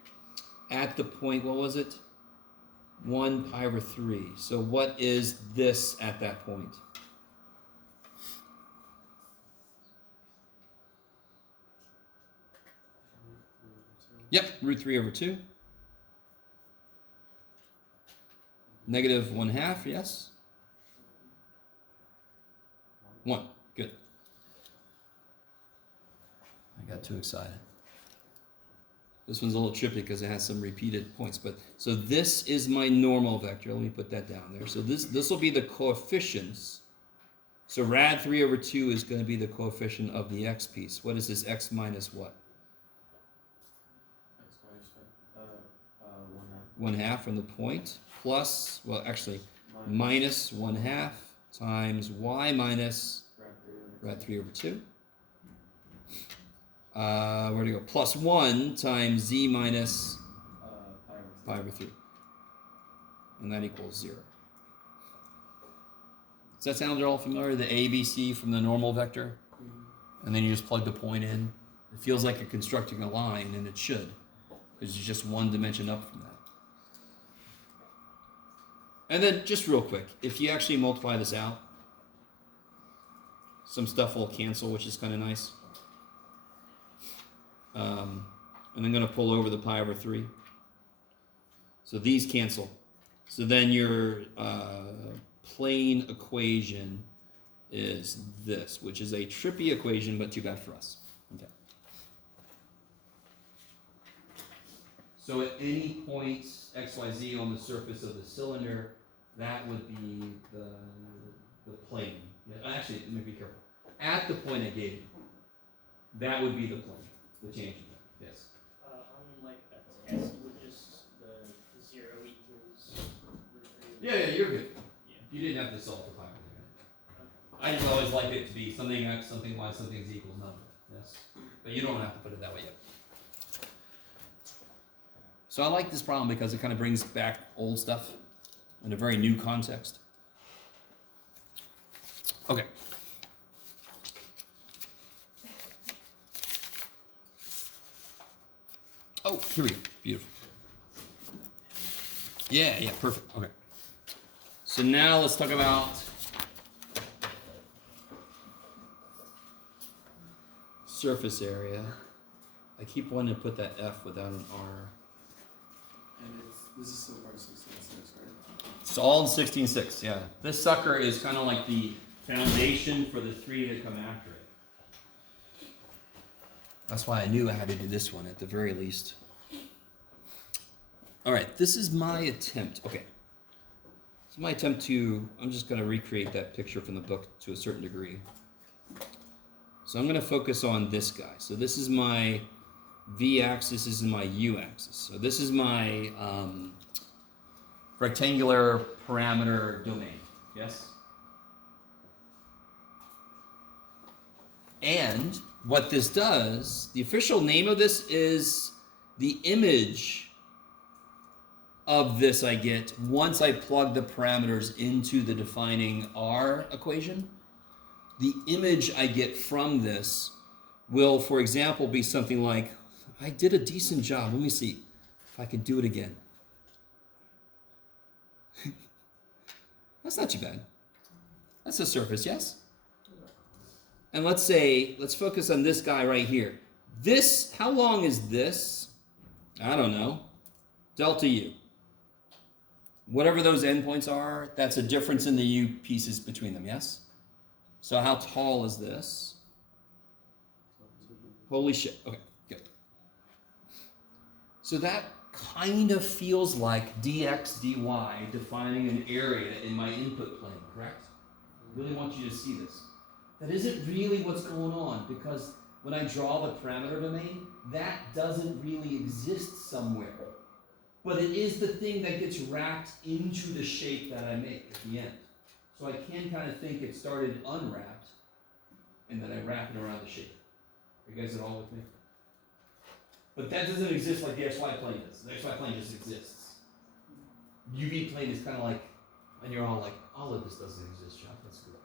At the point, what was it? 1 pi over 3. So what is this at that point? Yep, root 3 over 2. Negative 1/2, yes? 1, good. I got too excited. This one's a little tricky because it has some repeated points. But so this is my normal vector. Let me put that down there. So this will be the coefficients. So rad 3 over 2 is going to be the coefficient of the x piece. What is this x minus what? X minus 1/2 from the point plus, well, actually, minus 1/2 times y minus rad 3 over 2. Where do you go? Plus 1 times z minus pi over 3. And that equals 0. Does that sound at all familiar? The A, B, C from the normal vector? And then you just plug the point in. It feels like you're constructing a line, and it should, because it's just one dimension up from that. And then, just real quick, if you actually multiply this out, some stuff will cancel, which is kind of nice. And I'm going to pull over the pi over 3. So these cancel. So then your plane equation is this, which is a trippy equation, but too bad for us. Okay. So at any point xyz on the surface of the cylinder, that would be the plane. Yeah, actually, let me be careful. At the point I gave you, that would be the plane, the tangent. Yes. On like a test, would just the 0 equals root 3. Yeah, you're good. Yeah. You didn't have to solve the pi. I just always like it to be something x, something y, something z equals number. Yes. But you don't have to put it that way yet. So I like this problem because it kind of brings back old stuff in a very new context. Okay. Oh, here we go. Beautiful. Yeah, perfect. Okay. So now let's talk about surface area. I keep wanting to put that F without an R. And this is still part of 16.6, right? It's all in 16.6, yeah. This sucker is kind of like the foundation for the three that come after it. That's why I knew I had to do this one at the very least. All right, this is my attempt. Okay. This is my attempt to, I'm just going to recreate that picture from the book to a certain degree. So I'm going to focus on this guy. So this is my V-axis, this is my U-axis. So this is my rectangular parameter domain, yes? And what this does, the official name of this is the image of this I get once I plug the parameters into the defining R equation. The image I get from this will, for example, be something like, I did a decent job. Let me see if I can do it again. That's not too bad. That's a surface, yes? And let's focus on this guy right here. This, how long is this? I don't know. Delta U. Whatever those endpoints are, that's a difference in the U pieces between them, yes? So how tall is this? Holy shit. Okay, good. So that kind of feels like dx, dy defining an area in my input plane, correct? I really want you to see this. That isn't really what's going on, because when I draw the parameter domain, that doesn't really exist somewhere. But it is the thing that gets wrapped into the shape that I make at the end. So I can kind of think it started unwrapped, and then I wrap it around the shape. Are you guys at all with me? But that doesn't exist like the XY plane does. The XY plane just exists. UV plane is kind of like, and you're all like, all of this doesn't exist, Jeff. That's good.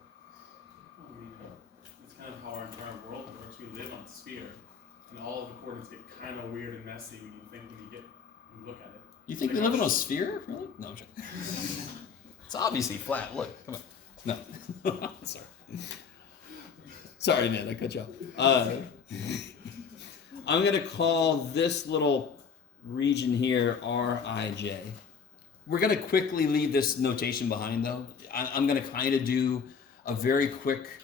I mean, it's kind of how our entire world works. We live on a sphere, and all of the coordinates get kind of weird and messy when you look at it. You think we live in a sphere? Really? No, I'm joking. It's obviously flat. Look, come on. No. Sorry. Sorry, man. I cut you off. I'm going to call this little region here Rij. We're going to quickly leave this notation behind, though. I'm going to kind of do a very quick,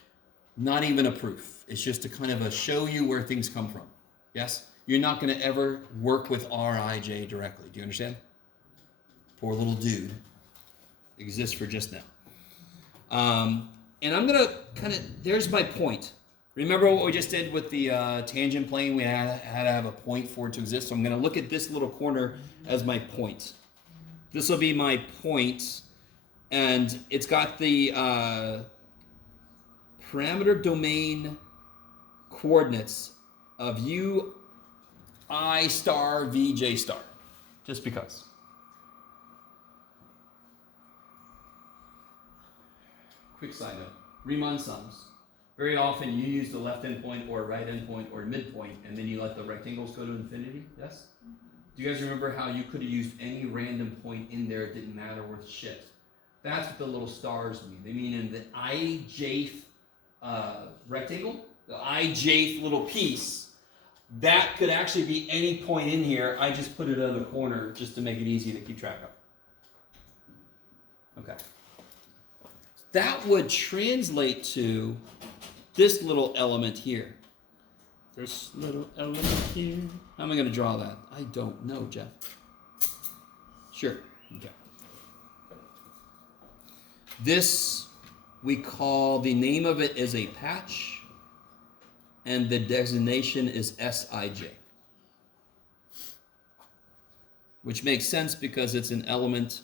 not even a proof. It's just to kind of show you where things come from. Yes? You're not going to ever work with Rij directly. Do you understand? Poor little dude. Exists for just now. And I'm going to kind of, there's my point. Remember what we just did with the tangent plane? We had to have a point for it to exist. So I'm going to look at this little corner as my point. This will be my point. And it's got the parameter domain coordinates of u I star vj star, just because. Quick side note, Riemann sums. Very often you use the left endpoint or right endpoint or midpoint, and then you let the rectangles go to infinity, yes? Do you guys remember how you could have used any random point in there, it didn't matter worth shit? That's what the little stars mean. They mean in the ijth rectangle, the ijth little piece, that could actually be any point in here. I just put it on the corner just to make it easy to keep track of. Okay. That would translate to this little element here. This little element here. How am I going to draw that? I don't know, Jeff. Sure. Okay. This, we call, the name of it is a patch, and the designation is Sij. Which makes sense because it's an element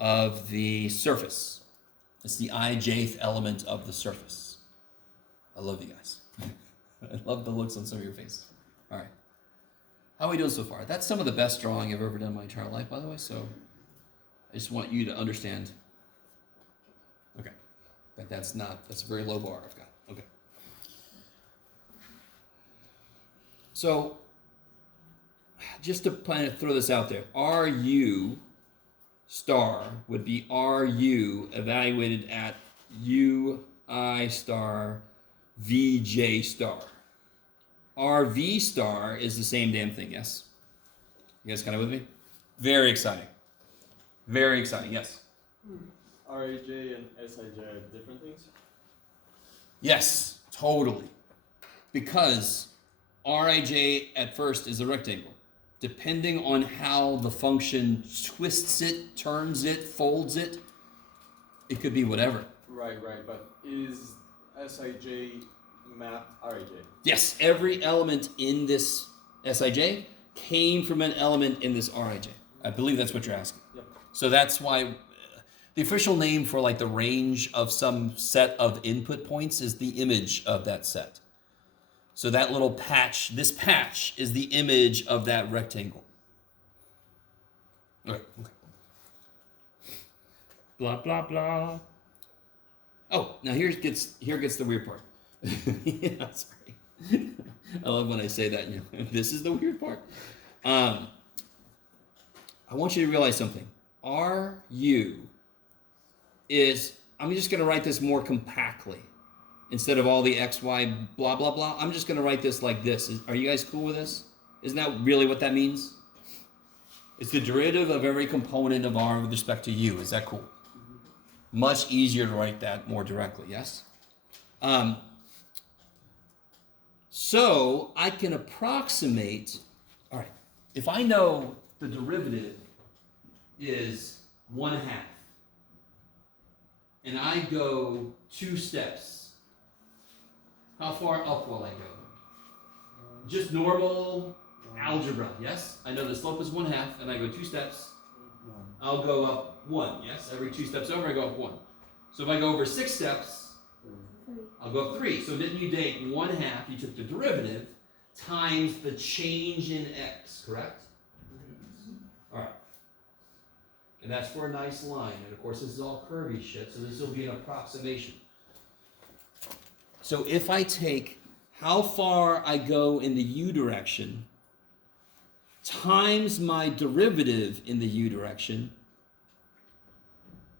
of the surface. It's the ijth element of the surface. I love you guys. I love the looks on some of your faces. All right. How are we doing so far? That's some of the best drawing I've ever done in my entire life, by the way, so I just want you to understand. Okay. But that's a very low bar I've got. Okay. So, just to kind of throw this out there, RU star would be RU evaluated at UI star VJ star. RV star is the same damn thing, yes? You guys kind of with me? Very exciting. Very exciting, yes. RAJ and SIJ are different things? Yes, totally. Because Rij at first is a rectangle. Depending on how the function twists it, turns it, folds it, it could be whatever. Right, but is SIJ mapped RAJ? Yes, every element in this Sij came from an element in this Rij. I believe that's what you're asking. Yep. So that's why the official name for like the range of some set of input points is the image of that set. So that little patch, this patch is the image of that rectangle. Okay. Blah, blah, blah. Oh, now here gets the weird part. Yeah, sorry. I love when I say that. You know, this is the weird part. I want you to realize something. RU is, I'm just going to write this more compactly. Instead of all the X, Y, blah, blah, blah, I'm just going to write this like this. Are you guys cool with this? Isn't that really what that means? It's the derivative of every component of R with respect to U. Is that cool? Much easier to write that more directly, yes? So I can approximate, all right, if I know the derivative is 1/2, and I go 2 steps, how far up will I go? Just normal algebra, yes? I know the slope is 1/2, and I go 2 steps. I'll go up 1, yes? Every 2 steps over, I go up 1. So if I go over 6 steps, I'll go up 3. So didn't you take 1/2, you took the derivative, times the change in x, correct? All right. And that's for a nice line. And of course, this is all curvy shit, so this will be an approximation. So if I take how far I go in the u direction times my derivative in the u direction,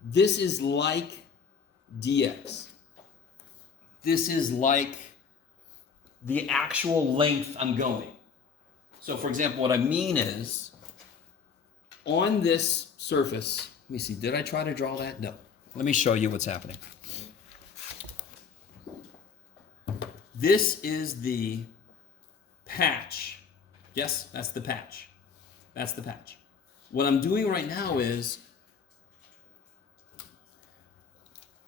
this is like dx. This is like the actual length I'm going. So for example, what I mean is, on this surface, let me see, did I try to draw that? No. Let me show you what's happening. This is the patch. Yes, that's the patch. That's the patch. What I'm doing right now is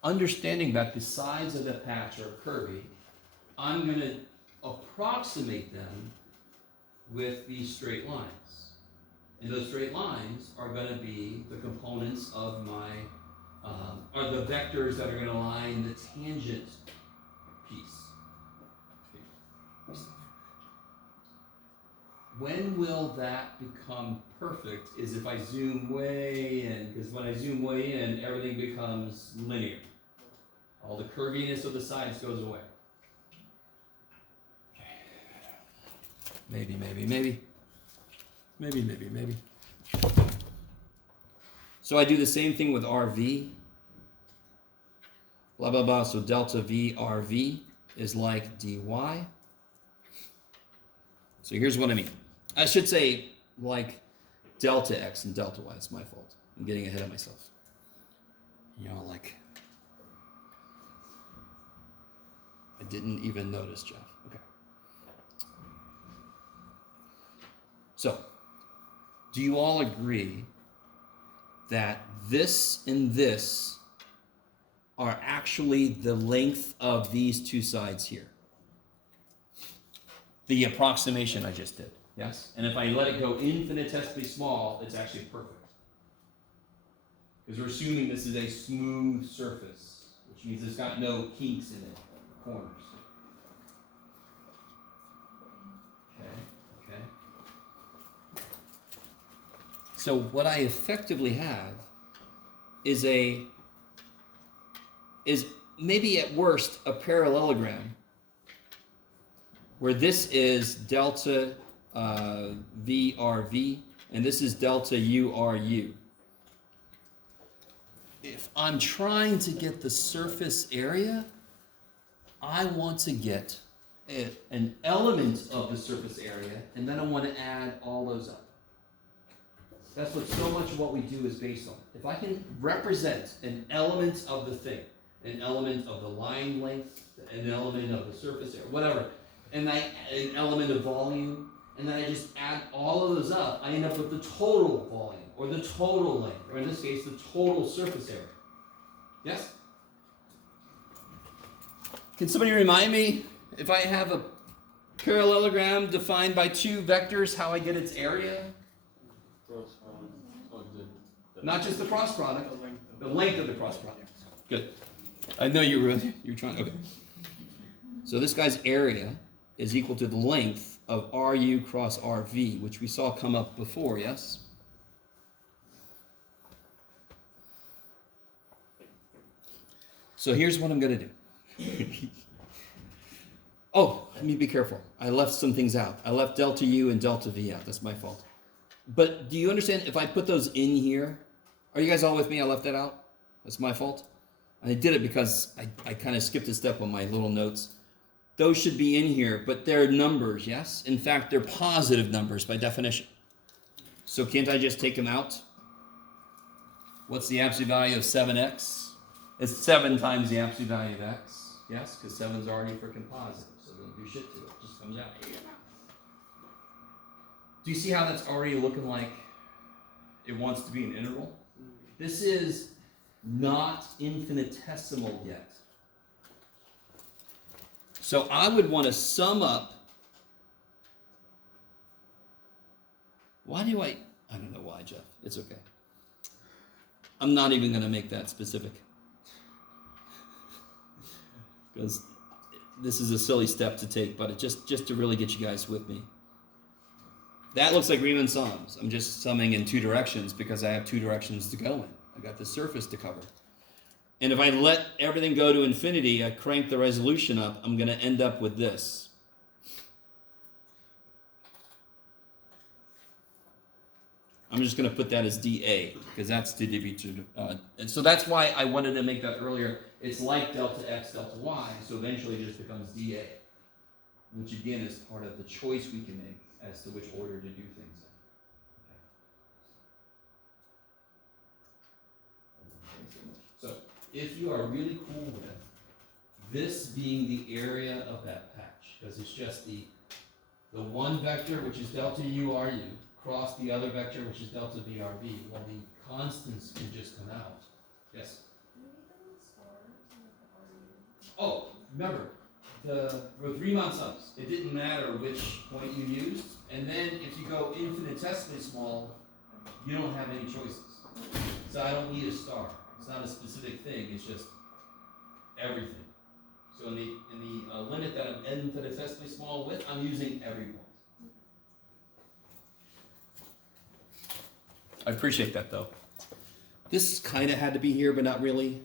understanding that the sides of the patch are curvy. I'm going to approximate them with these straight lines. And those straight lines are going to be the components of my, are the vectors that are going to line the tangent piece. When will that become perfect is if I zoom way in, because when I zoom way in, everything becomes linear. All the curviness of the sides goes away. Maybe. So I do the same thing with RV. Blah, blah, blah. So delta V RV is like dy. So here's what I mean. I should say like delta x and delta y. It's my fault. I'm getting ahead of myself. You know, like, I didn't even notice, Jeff. Okay. So, do you all agree that this and this are actually the length of these two sides here? The approximation I just did, yes? And if I let it go infinitesimally small, it's actually perfect. Because we're assuming this is a smooth surface, which means it's got no kinks in it, corners. Okay. So what I effectively have is maybe at worst, a parallelogram where this is delta VRV, and this is delta URU. If I'm trying to get the surface area, I want to get an element of the surface area, and then I want to add all those up. That's what so much of what we do is based on. If I can represent an element of the thing, an element of the line length, an element of the surface area, whatever, and an element of volume, and then I just add all of those up, I end up with the total volume, or the total length, or in this case, the total surface area. Yes? Can somebody remind me, if I have a parallelogram defined by two vectors, how I get its area? Not just the cross product, the length of the cross product. Good. I know you were trying, okay. So this guy's area is equal to the length of RU cross RV, which we saw come up before, yes? So here's what I'm going to do. Oh, let me be careful. I left some things out. I left delta U and delta V out. That's my fault. But do you understand if I put those in here? Are you guys all with me? I left that out? That's my fault? I did it because I kind of skipped a step on my little notes. Those should be in here, but they're numbers, yes? In fact, they're positive numbers by definition. So can't I just take them out? What's the absolute value of 7x? It's 7 times the absolute value of x, yes? Because 7 is already freaking positive, so don't do shit to it. It just comes out. Do you see how that's already looking like it wants to be an integral? This is not infinitesimal yet. So I would want to sum up. I don't know why, Jeff. It's okay. I'm not even going to make that specific. Because this is a silly step to take, but just to really get you guys with me. That looks like Riemann sums. I'm just summing in two directions because I have two directions to go in. I got the surface to cover. And if I let everything go to infinity, I crank the resolution up, I'm going to end up with this. I'm just going to put that as dA, because that's the dB2. And so that's why I wanted to make that earlier. It's like delta x, delta y, so eventually it just becomes dA, which again is part of the choice we can make as to which order to do things in. So if you are really cool with this being the area of that patch, because it's just the one vector, which is delta URU, cross the other vector, which is delta VRV, well, the constants can just come out. Yes? Oh, remember, with Riemann sums, it didn't matter which point you used, and then if you go infinitesimally small, you don't have any choices. So I don't need a star. It's not a specific thing, it's just everything. So in the limit that I'm infinitesimally small with, I'm using every point. I appreciate that though. This kind of had to be here, but not really.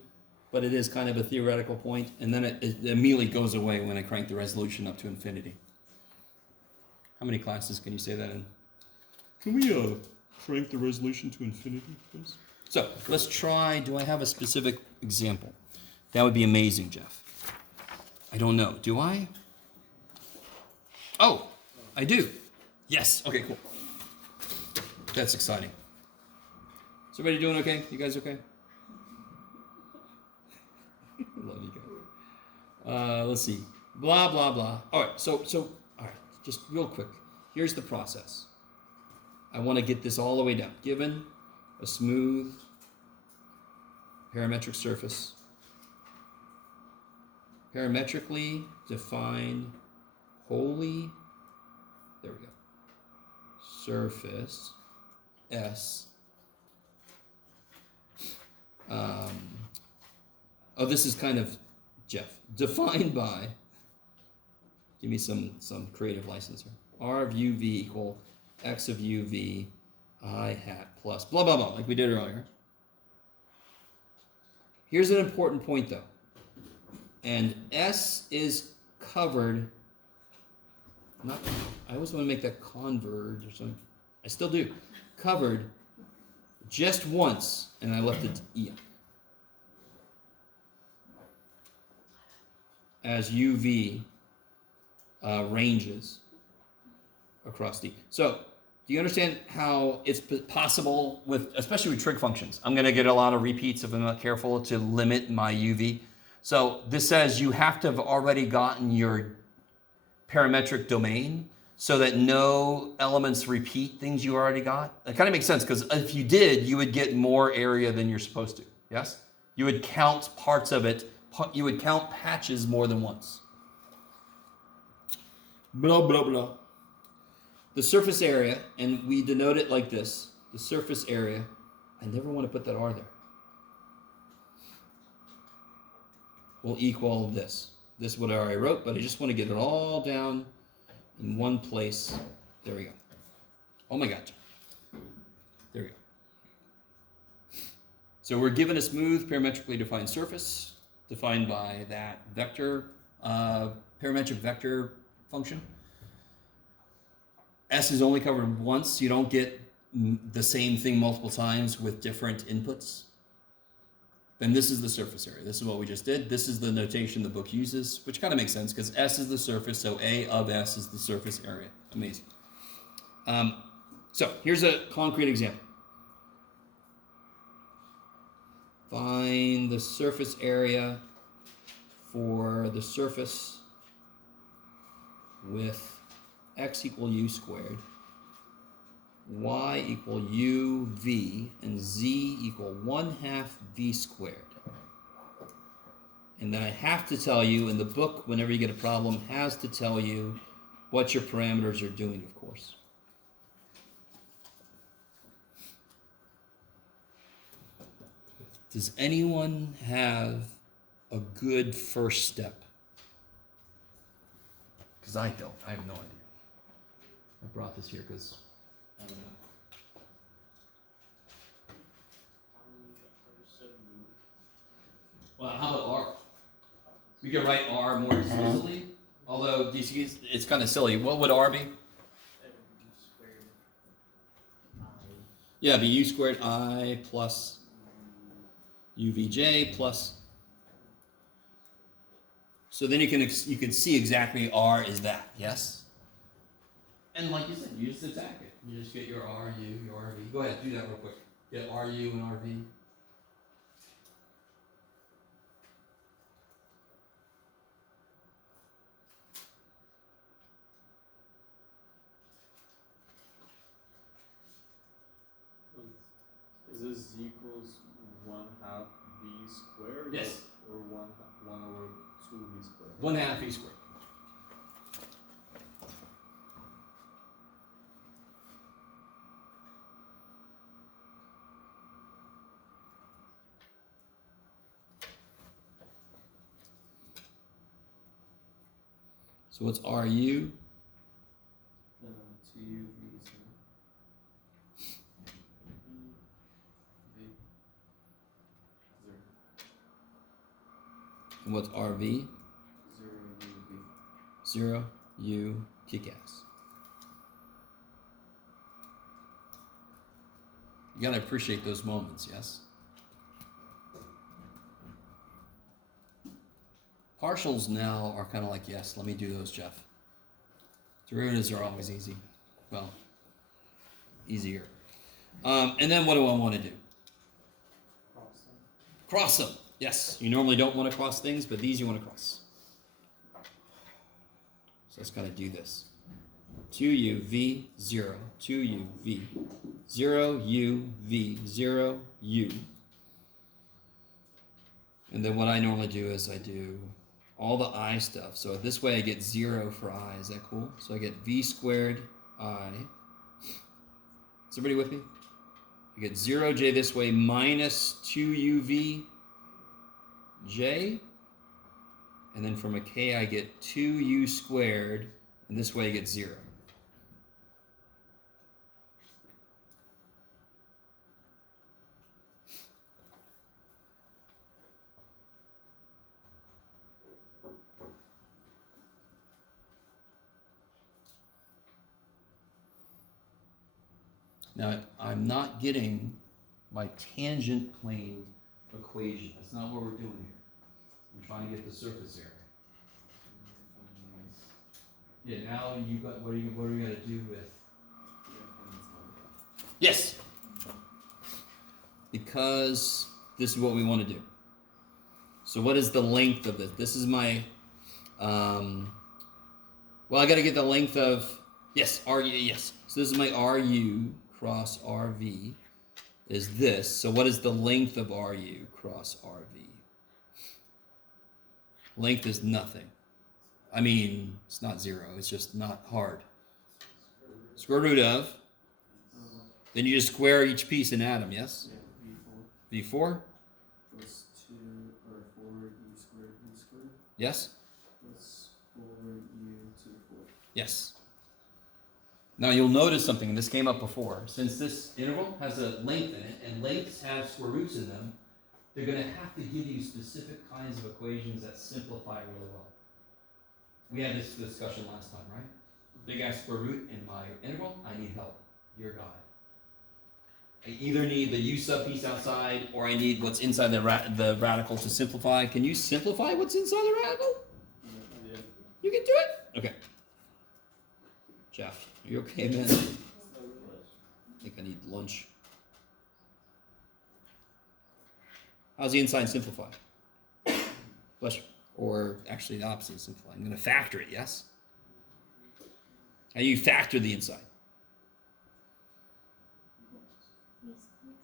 But it is kind of a theoretical point, and then it immediately goes away when I crank the resolution up to infinity. How many classes can you say that in? Can we crank the resolution to infinity, please? So let's try, do I have a specific example? That would be amazing, Jeff. I don't know, do I? Oh, I do. Yes, okay, cool. That's exciting. Is everybody doing okay? You guys okay? Love you guys. Let's see. Blah, blah, blah. All right, so, all right, just real quick. Here's the process. I want to get this all the way down. Given a smooth parametric surface, parametrically define wholly, there we go, surface S. Oh, this is kind of, Jeff, defined by, give me some creative license here. R of UV equal X of UV I hat plus blah, blah, blah, like we did earlier. Here's an important point though. And S is covered. Not. I always want to make that converge or something. I still do. Covered just once, and I left it E as UV ranges across D. So, do you understand how it's possible with, especially with trig functions? I'm going to get a lot of repeats if I'm not careful to limit my UV. So this says you have to have already gotten your parametric domain so that no elements repeat things you already got. That kind of makes sense because if you did, you would get more area than you're supposed to. Yes? You would count parts of it. You would count patches more than once. Blah, blah, blah. The surface area, and we denote it like this. The surface area. I never want to put that R there. Will equal this. This is what I already wrote, but I just want to get it all down in one place. There we go. Oh my God. There we go. So we're given a smooth parametrically defined surface defined by that vector, parametric vector function. S is only covered once. You don't get the same thing multiple times with different inputs. Then this is the surface area. This is what we just did. This is the notation the book uses, which kind of makes sense because S is the surface, so A of S is the surface area. Amazing. So here's a concrete example. Find the surface area for the surface with x equal u squared, y equal uv, and z equal 1/2 v squared. And then I have to tell you, in the book, whenever you get a problem, has to tell you what your parameters are doing, of course. Does anyone have a good first step? Because I don't. I have no idea. I brought this here because I don't know. Well, how about R? We could write R more explicitly, although it's kind of silly. What would R be? Yeah, be u squared I plus uvj plus. So then you can see exactly R is that, yes? And like you said, you just attack it. You just get your RU, your RV. Go ahead, do that real quick. Get RU and RV. Is this z equals 1/2 v squared? Yes. Or 1 over 2 v squared? 1/2 v squared. So what's RU? 2u v And what's RV? 0 0 U kick ass. You gotta appreciate those moments, yes? Partials now are kind of like, yes, let me do those, Jeff. Derivatives are always easy. Well, easier. And then what do I want to do? Cross them. Yes, you normally don't want to cross things, but these you want to cross. So let's kind of do this. 2u v 0, 2u v 0 u v 0 u. And then what I normally do is I do all the I stuff. So this way I get 0 for I. Is that cool? So I get v squared I. Is everybody with me? I get 0j this way minus 2uv j. And then from a k I get 2u squared. And this way I get 0. Now, I'm not getting my tangent plane equation. That's not what we're doing here. I'm trying to get the surface area. Yeah, now you got, what are you going to do with? Yes! Because this is what we want to do. So what is the length of this? This is my, well, I got to get the length of, yes, RU, yes. So this is my RU cross RV is this. So what is the length of RU cross RV? Length is nothing. I mean, it's not 0. It's just not hard. Square root of. Then you just square each piece and add them, yes? Yeah, V4? plus 2 or 4 e squared v squared Yes? plus 4 u to the 4th. Yes. Now you'll notice something, and this came up before. Since this interval has a length in it, and lengths have square roots in them, they're going to have to give you specific kinds of equations that simplify really well. We had this discussion last time, right? Big ass square root in my interval, I need help. Dear God. I either need the u sub piece outside, or I need what's inside the radical to simplify. Can you simplify what's inside the radical? Yeah. You can do it? Okay. Jeff, are you okay, man? I think I need lunch. How's the inside simplify? Bless you. Or actually the opposite of simplify. I'm going to factor it, yes? How do you factor the inside?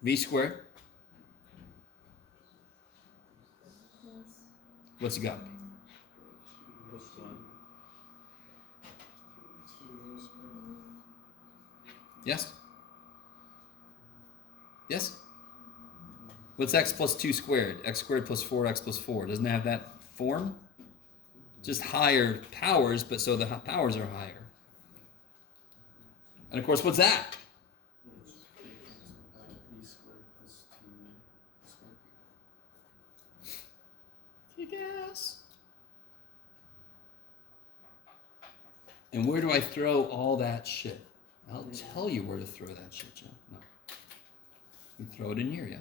V squared? What's it got to be? Yes? Yes? What's x plus 2 squared? X squared plus 4x plus 4. Doesn't it have that form? Just higher powers, but so the powers are higher. And of course, what's that? E squared plus 2 squared. Kick ass. And where do I throw all that shit? I'll tell you where to throw that shit, Joe. No. You throw it in here, yeah.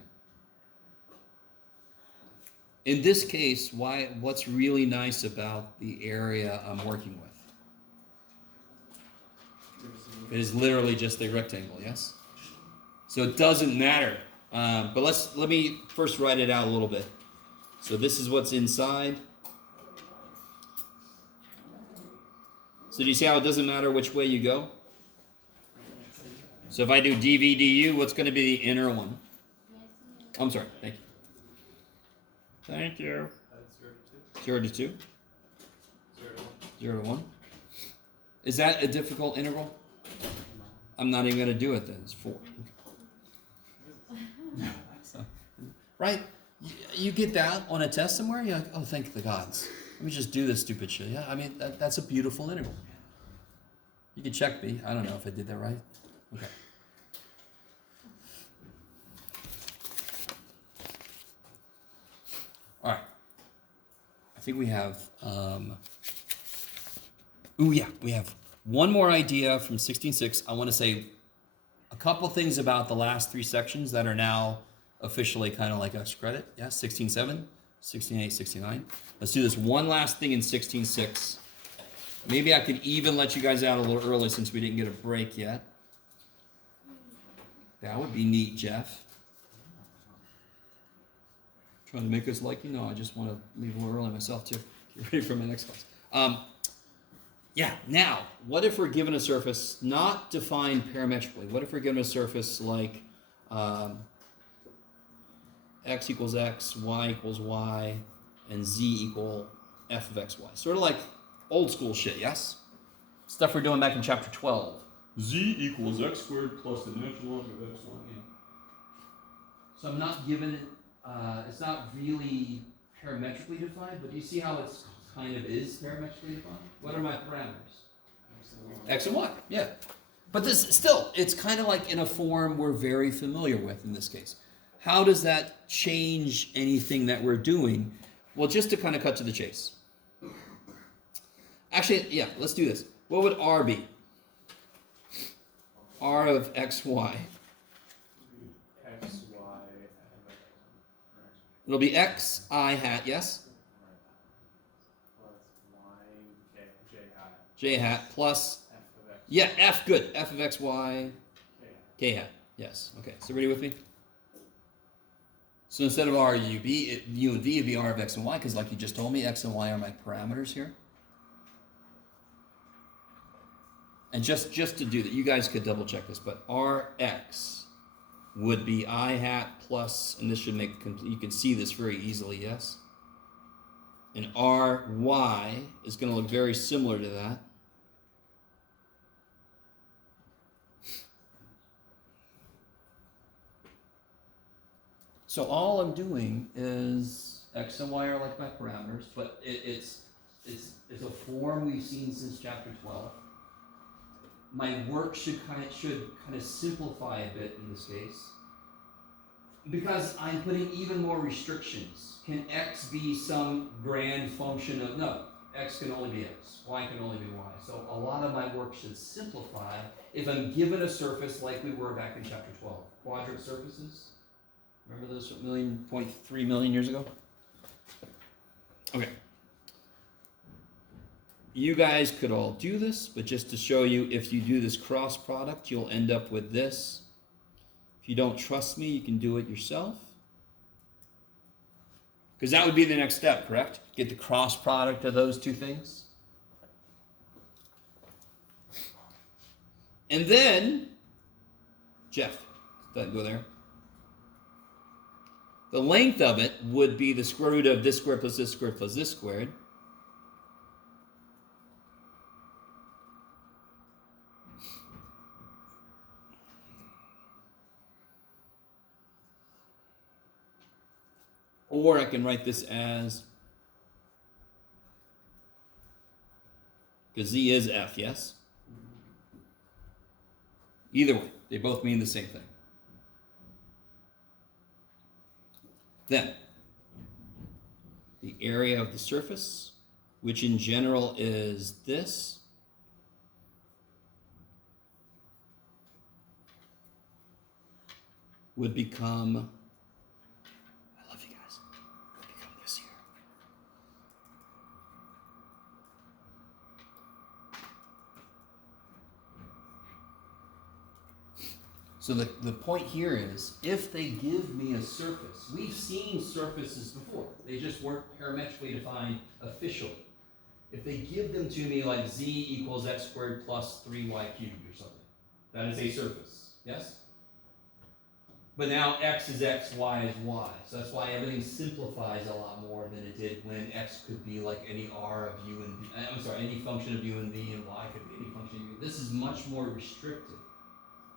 In this case, what's really nice about the area I'm working with? It is literally just a rectangle, yes? So it doesn't matter. But let me first write it out a little bit. So this is what's inside. So do you see how it doesn't matter which way you go? So if I do dv du, what's going to be the inner one? I'm sorry, thank you. Thank you. 0 to 2? 0 to 1. 0 to 1. Is that a difficult interval? I'm not even going to do it then. It's 4. So, right? You get that on a test somewhere, you're like, oh, thank the gods. Let me just do this stupid shit. Yeah, I mean, that's a beautiful interval. You can check me. I don't know if I did that right. Okay. All right. I think we have, we have one more idea from 16.6. I want to say a couple things about the last 3 sections that are now officially kind of like extra credit. Yeah, 16.7, 16.8, 16.9. Let's do this one last thing in 16.6. Maybe I could even let you guys out a little early since we didn't get a break yet. That would be neat, Jeff. Trying to make us like you? No, I just want to leave a little early myself too. Get ready for my next class. Yeah, now, what if we're given a surface not defined parametrically? What if we're given a surface like x equals x, y equals y, and z equal f of xy? Sort of like old school shit, yes? Stuff we're doing back in chapter 12. Z equals x squared plus the natural log of x1. Yeah. So I'm not given it, it's not really parametrically defined, but do you see how it's kind of is parametrically defined? What are my parameters? X and y, yeah. But this still, it's kind of like in a form we're very familiar with in this case. How does that change anything that we're doing? Well, just to kind of cut to the chase. Actually, yeah, let's do this. What would R be? R of xy. It'll be x I hat, yes? Plus y, k, j hat, J hat plus, f of x. yeah, f, good. F of x, y, K hat. k hat. Yes. Okay, so ready with me? So instead of r, u, b, u and v, it'd be r of x and y, because like you just told me, x and y are my parameters here. And just to do that, you guys could double check this, but Rx would be I hat plus, and this should make, you can see this very easily, yes? And Ry is going to look very similar to that. So all I'm doing is x and y are like my parameters, but it's a form we've seen since chapter 12. My work should kind of simplify a bit in this case, because I'm putting even more restrictions. Can x be some grand function of, no, x can only be x, y can only be y. So a lot of my work should simplify if I'm given a surface like we were back in chapter 12. Quadrant surfaces, remember those 1.3 million years ago? Okay. You guys could all do this, but just to show you, if you do this cross product, you'll end up with this. If you don't trust me, you can do it yourself. Because that would be the next step, correct? Get the cross product of those two things. And then, Jeff, doesn't go there. The length of it would be the square root of this squared plus this squared plus this squared. Or I can write this as, because z is f, yes? Either way, they both mean the same thing. Then, the area of the surface, which in general is this, would become, I love you guys, would become this here. So the point here is, if they give me a surface, we've seen surfaces before, they just weren't parametrically defined officially. If they give them to me like z equals x squared plus 3y cubed or something, that is a surface, yes? But now x is x, y is y, so that's why everything simplifies a lot more than it did when x could be like any r of u and v, I'm sorry, any function of u and v, and y could be any function of u. This is much more restricted.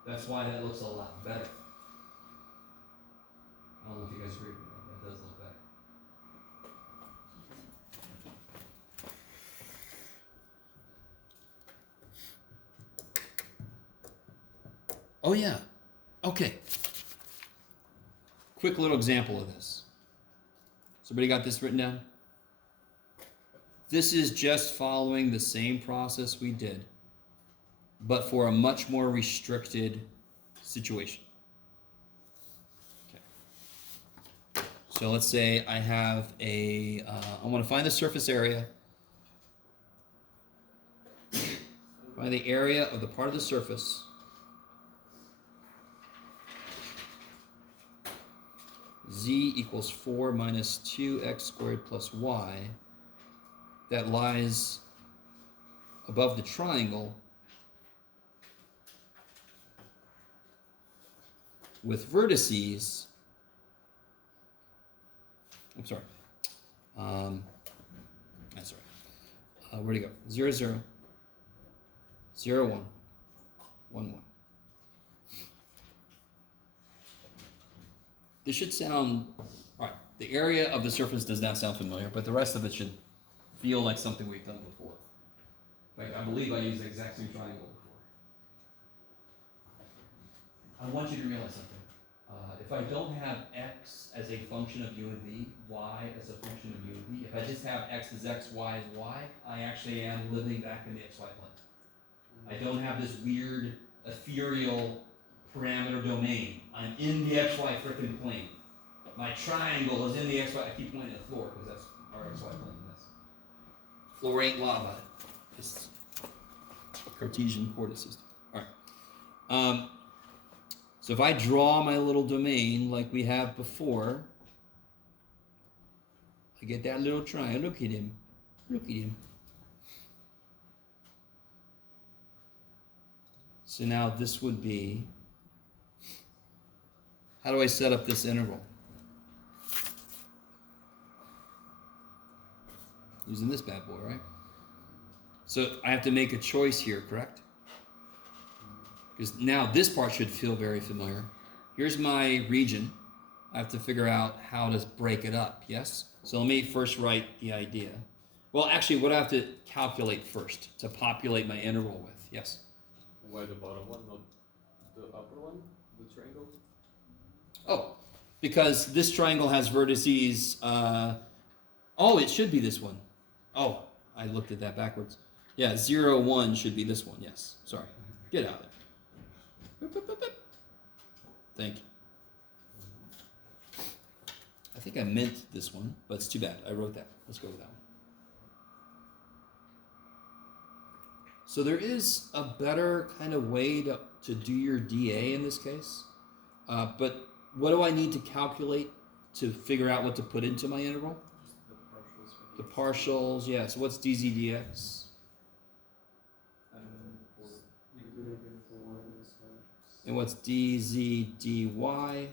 That's why that looks a lot better. I don't know if you guys agree with that. That does look better. Oh yeah. Okay. Quick little example of this. Somebody got this written down? This is just following the same process we did, but for a much more restricted situation. Okay. So let's say I have I want to find the surface area. Find the area of the part of the surface z equals 4 minus 2x squared plus y that lies above the triangle with vertices, I'm sorry, that's right, where'd it go? 0, 0, 0, 1, 1, 1. This should sound, all right, the area of the surface does not sound familiar, but the rest of it should feel like something we've done before. In fact, I believe I used the exact same triangle before. I want you to realize something. If I don't have x as a function of u and v, y as a function of u and v, if I just have x is x, y is y, I actually am living back in the xy plane. I don't have this weird ethereal parameter domain. I'm in the xy frickin' plane. my triangle is in the XY. I keep pointing at the floor because that's our XY plane. This floor ain't lava. It's a Cartesian coordinate system. All right. So if I draw my little domain like we have before, I get that little triangle. Look at him. Look at him. So now this would be, how do I set up this interval? Using this bad boy, right? So I have to make a choice here, correct? Because now this part should feel very familiar. Here's my region. I have to figure out how to break it up, yes? So let me first write the idea. Well, actually, what do I have to calculate first to populate my interval with? Yes? Why the bottom one, not the upper one? The triangle? Oh, because this triangle has vertices. Oh, it should be this one. Oh, I looked at that backwards. Yeah, 0, 1 should be this one. Yes. Sorry. Get out of there. Boop, boop, boop, boop. Thank you. I think I meant this one, but it's too bad. I wrote that. Let's go with that one. So there is a better kind of way to do your DA in this case. But what do I need to calculate to figure out what to put into my interval? The partials, yeah. So what's dz dx? And what's dz dy?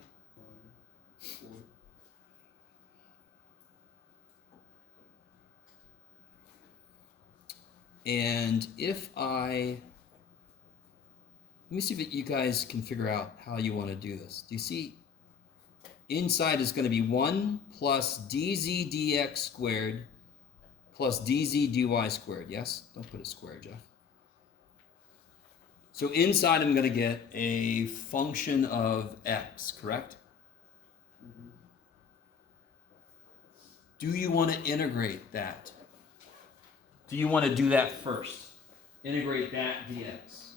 And if let me see if you guys can figure out how you want to do this. Do you see? Inside is going to be 1 plus dz dx squared plus dz dy squared. Yes? Don't put a square, Jeff. So inside I'm going to get a function of x, correct? Mm-hmm. Do you want to integrate that? Do you want to do that first? Integrate that dx.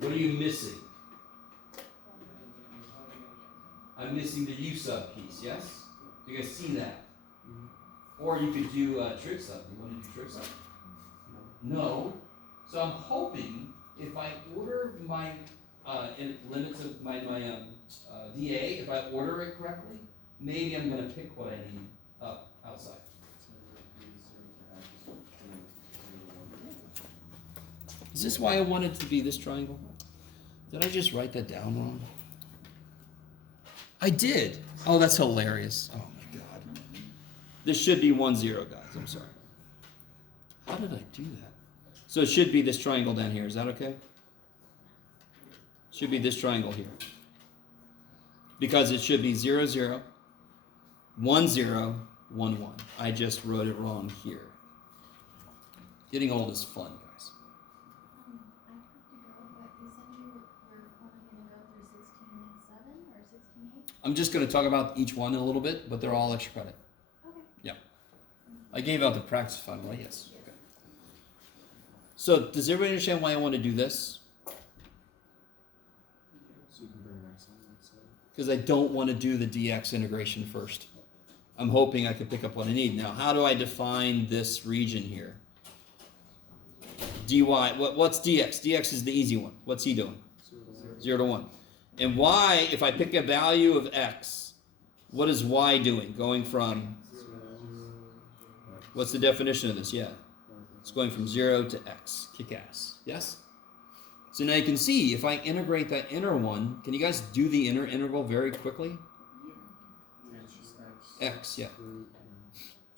What are you missing? I'm missing the u sub piece, yes? You guys see that? Or you could do trig sub. You want to do trig sub? No. So I'm hoping if I order my limits of my dA, if I order it correctly, maybe I'm going to pick what I need up outside. Is this why I wanted it to be this triangle? Did I just write that down wrong? I did. Oh, that's hilarious. Oh my God. This should be 1, 0, guys. I'm sorry. How did I do that? So it should be this triangle down here. Is that okay? Should be this triangle here. Because it should be 0, 0, 1, 0, 1, 1. I just wrote it wrong here. Getting old is fun, guys. I'm just going to talk about each one a little bit, but they're all extra credit. Okay. Yeah. I gave out the practice fund, right? Yes. Okay. So, does everybody understand why I want to do this? Because I don't want to do the dx integration first. I'm hoping I can pick up what I need. Now, how do I define this region here? dy, what's dx? Dx is the easy one. What's he doing? 0 to 1. And y, if I pick a value of x, what is y doing? Going from, what's the definition of this? Yeah. It's going from 0 to x. Kick ass. Yes? So now you can see, if I integrate that inner one, can you guys do the inner interval very quickly? X, yeah.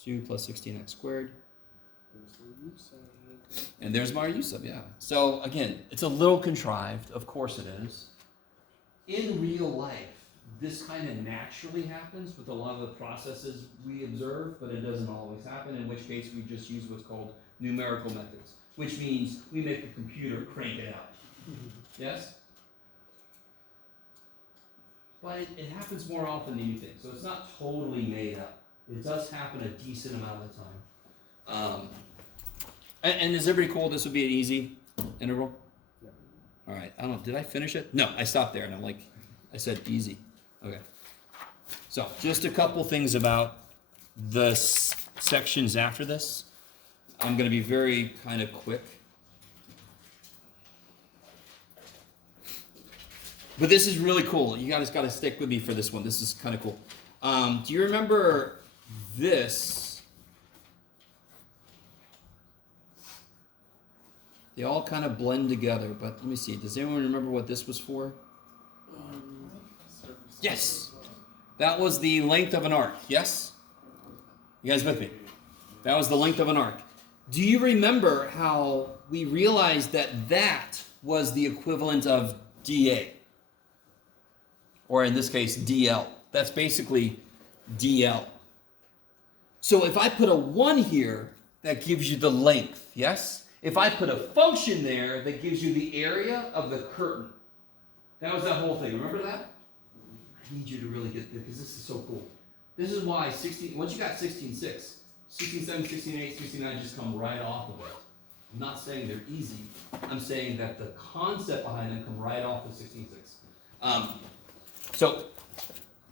2 plus 16x squared. And there's my u sub, yeah. So again, it's a little contrived. Of course it is. In real life, this kind of naturally happens with a lot of the processes we observe, but it doesn't always happen, in which case we just use what's called numerical methods, which means we make the computer crank it out. Yes? But it happens more often than you think, so it's not totally made up. It does happen a decent amount of the time. And is everybody cool? This would be an easy interval? Yeah. All right. I don't know. Did I finish it? No, I stopped there, and I'm like, I said easy. Okay. So, just a couple things about the sections after this. I'm going to be very kind of quick. But this is really cool. You guys got to stick with me for this one. This is kind of cool. Do you remember this? They all kind of blend together, but let me see. Does anyone remember what this was for? Yes. That was the length of an arc. Yes? You guys with me? That was the length of an arc. Do you remember how we realized that that was the equivalent of dA? Or in this case, dl. That's basically dl. So if I put a 1 here, that gives you the length, yes? If I put a function there, that gives you the area of the curtain. That was that whole thing. Remember that? I need you to really get this, because this is so cool. This is why once you got 16.6, 16.7, 16.8, 16.9 just come right off of it. I'm not saying they're easy. I'm saying that the concept behind them come right off of 16.6. So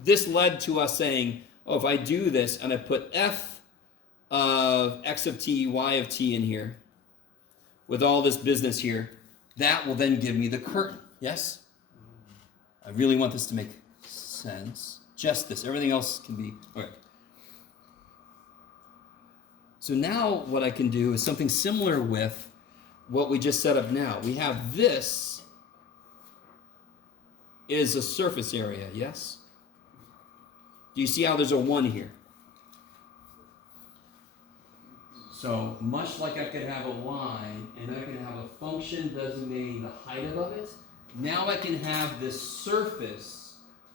this led to us saying, oh, if I do this and I put f of x of t, y of t in here, with all this business here, that will then give me the curtain. Yes? I really want this to make sense. Just this. Everything else can be... Okay. So now what I can do is something similar with what we just set up now. We have this is a surface area, yes? Do you see how there's a 1 here? So much like I could have a line, and I can have a function designating the height above it, now I can have this surface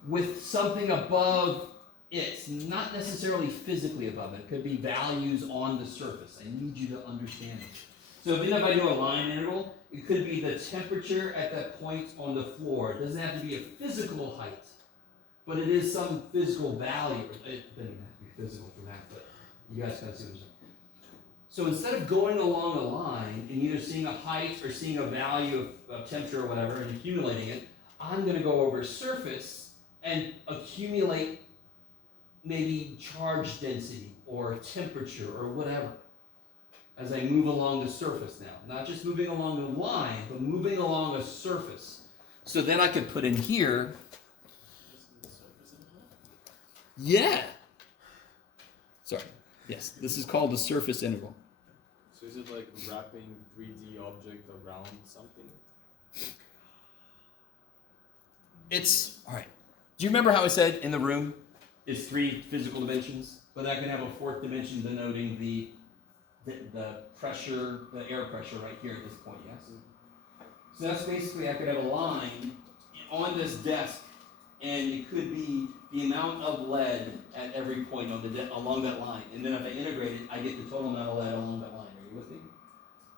with something above it, not necessarily physically above it. It could be values on the surface. I need you to understand it. So even if I do a line integral, it could be the temperature at that point on the floor. It doesn't have to be a physical height, but it is some physical value. It doesn't have to be physical for that, but you guys got to see what I'm saying. So instead of going along a line and either seeing a height or seeing a value of temperature or whatever and accumulating it, I'm going to go over surface and accumulate maybe charge density or temperature or whatever as I move along the surface now. Not just moving along a line, but moving along a surface. So then I could put in here, yeah. Sorry. Yes, this is called the surface integral. So is it like wrapping 3D object around something? It's, all right. Do you remember how I said in the room is 3 physical dimensions, but I can have a 4th dimension denoting the pressure, the air pressure right here at this point, yes? So that's basically, I could have a line on this desk, and it could be the amount of lead at every point on along that line. And then if I integrate it, I get the total amount of lead along that line. Are you with me?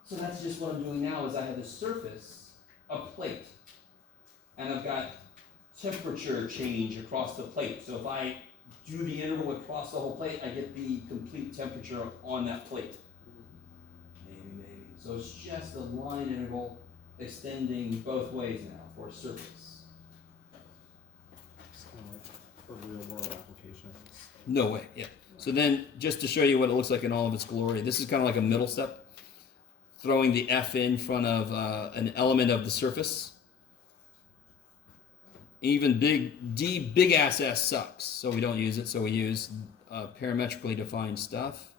So that's just what I'm doing now is I have the surface, a plate, and I've got temperature change across the plate. So if I do the integral across the whole plate, I get the complete temperature on that plate. Maybe. So it's just a line integral extending both ways now for a surface. It's kind of like a real world application. No way, yeah. So then, just to show you what it looks like in all of its glory, this is kind of like a middle step. Throwing the F in front of an element of the surface. Even big ass S sucks, so we don't use it, so we use parametrically defined stuff.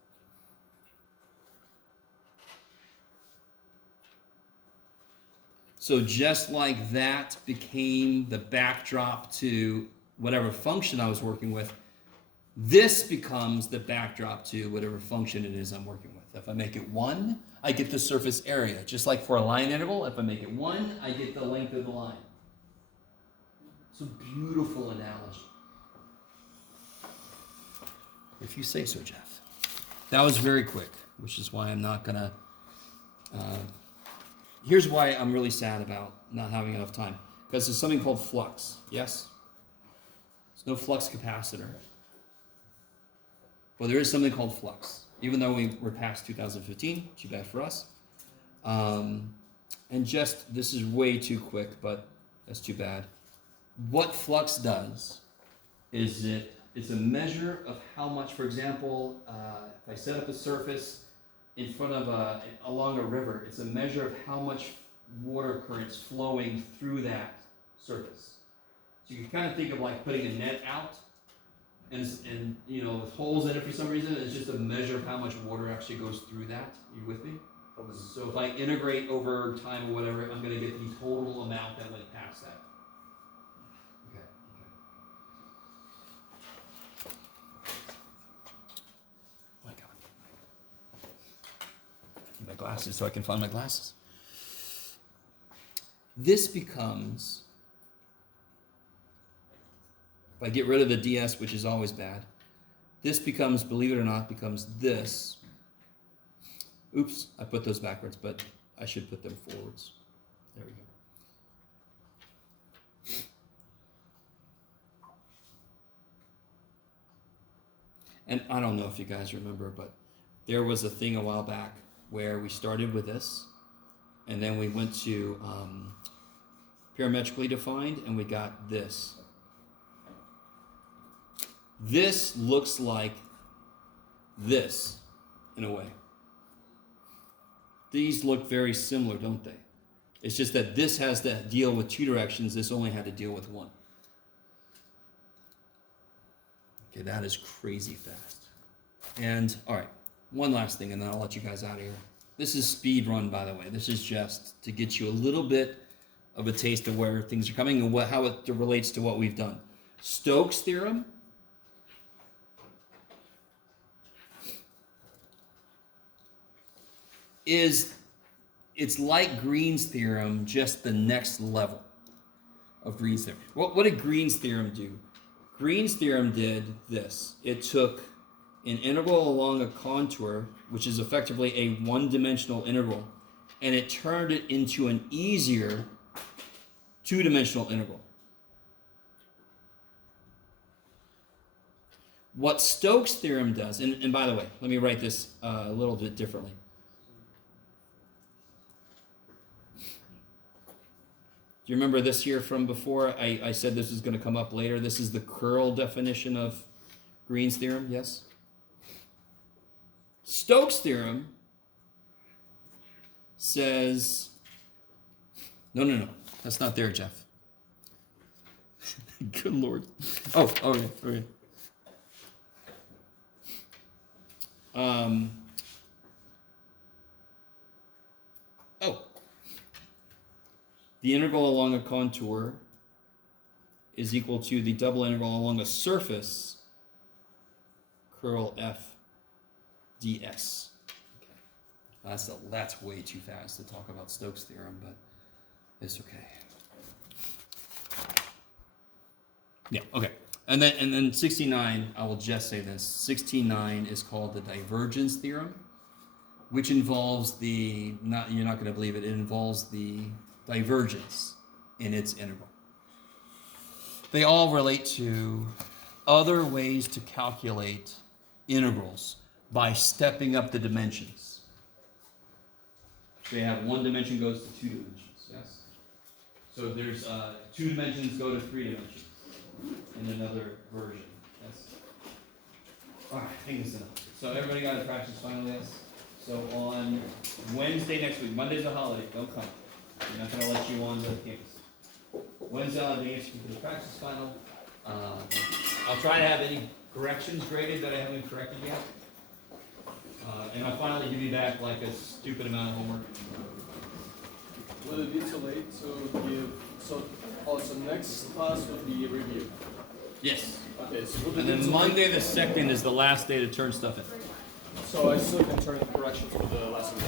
So just like that became the backdrop to whatever function I was working with, this becomes the backdrop to whatever function it is I'm working with. If I make it 1, I get the surface area. Just like for a line integral, if I make it 1, I get the length of the line. It's a beautiful analogy. If you say so, Jeff. That was very quick, which is why I'm not going to... here's why I'm really sad about not having enough time. Because there's something called flux, yes? There's no flux capacitor. But there is something called flux. Even though we're past 2015, too bad for us. And just, this is way too quick, but that's too bad. What flux does is it It's a measure of how much, for example, if I set up a surface in front of along a river, it's a measure of how much water current's flowing through that surface. So you can kind of think of like putting a net out, and you know, with holes in it for some reason. It's just a measure of how much water actually goes through that. Are you with me? So if I integrate over time or whatever, I'm going to get the total amount that went past that. Okay. Oh my God. I need my glasses so I can find my glasses. This becomes, if I get rid of the DS, which is always bad, this becomes, believe it or not, becomes this. Oops, I put those backwards, but I should put them forwards. There we go. And I don't know if you guys remember, but there was a thing a while back where we started with this, and then we went to parametrically defined, and we got this. This looks like this, in a way. These look very similar, don't they? It's just that this has to deal with two directions, this only had to deal with one. Okay, that is crazy fast. And, all right, one last thing, and then I'll let you guys out of here. This is speedrun, by the way. This is just to get you a little bit of a taste of where things are coming and how it relates to what we've done. Stokes' theorem it's like Green's theorem, just the next level of Green's theorem. What did Green's theorem do? Green's theorem did this. It took an integral along a contour, which is effectively a one-dimensional integral, and it turned it into an easier two-dimensional integral. What Stokes' theorem does, and by the way, let me write this a little bit differently. Do you remember this here from before? I said this was going to come up later. This is the curl definition of Green's theorem, yes? Stokes' theorem says, no, that's not there, Jeff. Good Lord. Oh, okay. The integral along a contour is equal to the double integral along a surface, curl F ds. Okay. That's way too fast to talk about Stokes' theorem, but it's okay. Yeah, okay. And then 69, I will just say this. 69 is called the divergence theorem, which involves you're not going to believe it, it involves the divergence in its integral. They all relate to other ways to calculate integrals by stepping up the dimensions. So you have one dimension goes to two dimensions, yes? So if there's 2 dimensions go to 3 dimensions in another version, yes? All right, hang this up. So everybody got a practice final, yes? So on Wednesday next week, Monday's a holiday, don't come. We're not going to let you on the campus. Wednesday, I'll be answering for the practice final. I'll try to have any corrections graded that I haven't corrected yet. And I'll finally give you back like a stupid amount of homework. Will it be too late to give, so next class would be review? Yes. Okay, so And then Monday the 2nd is the last day to turn stuff in. So I still can turn the corrections for the lesson.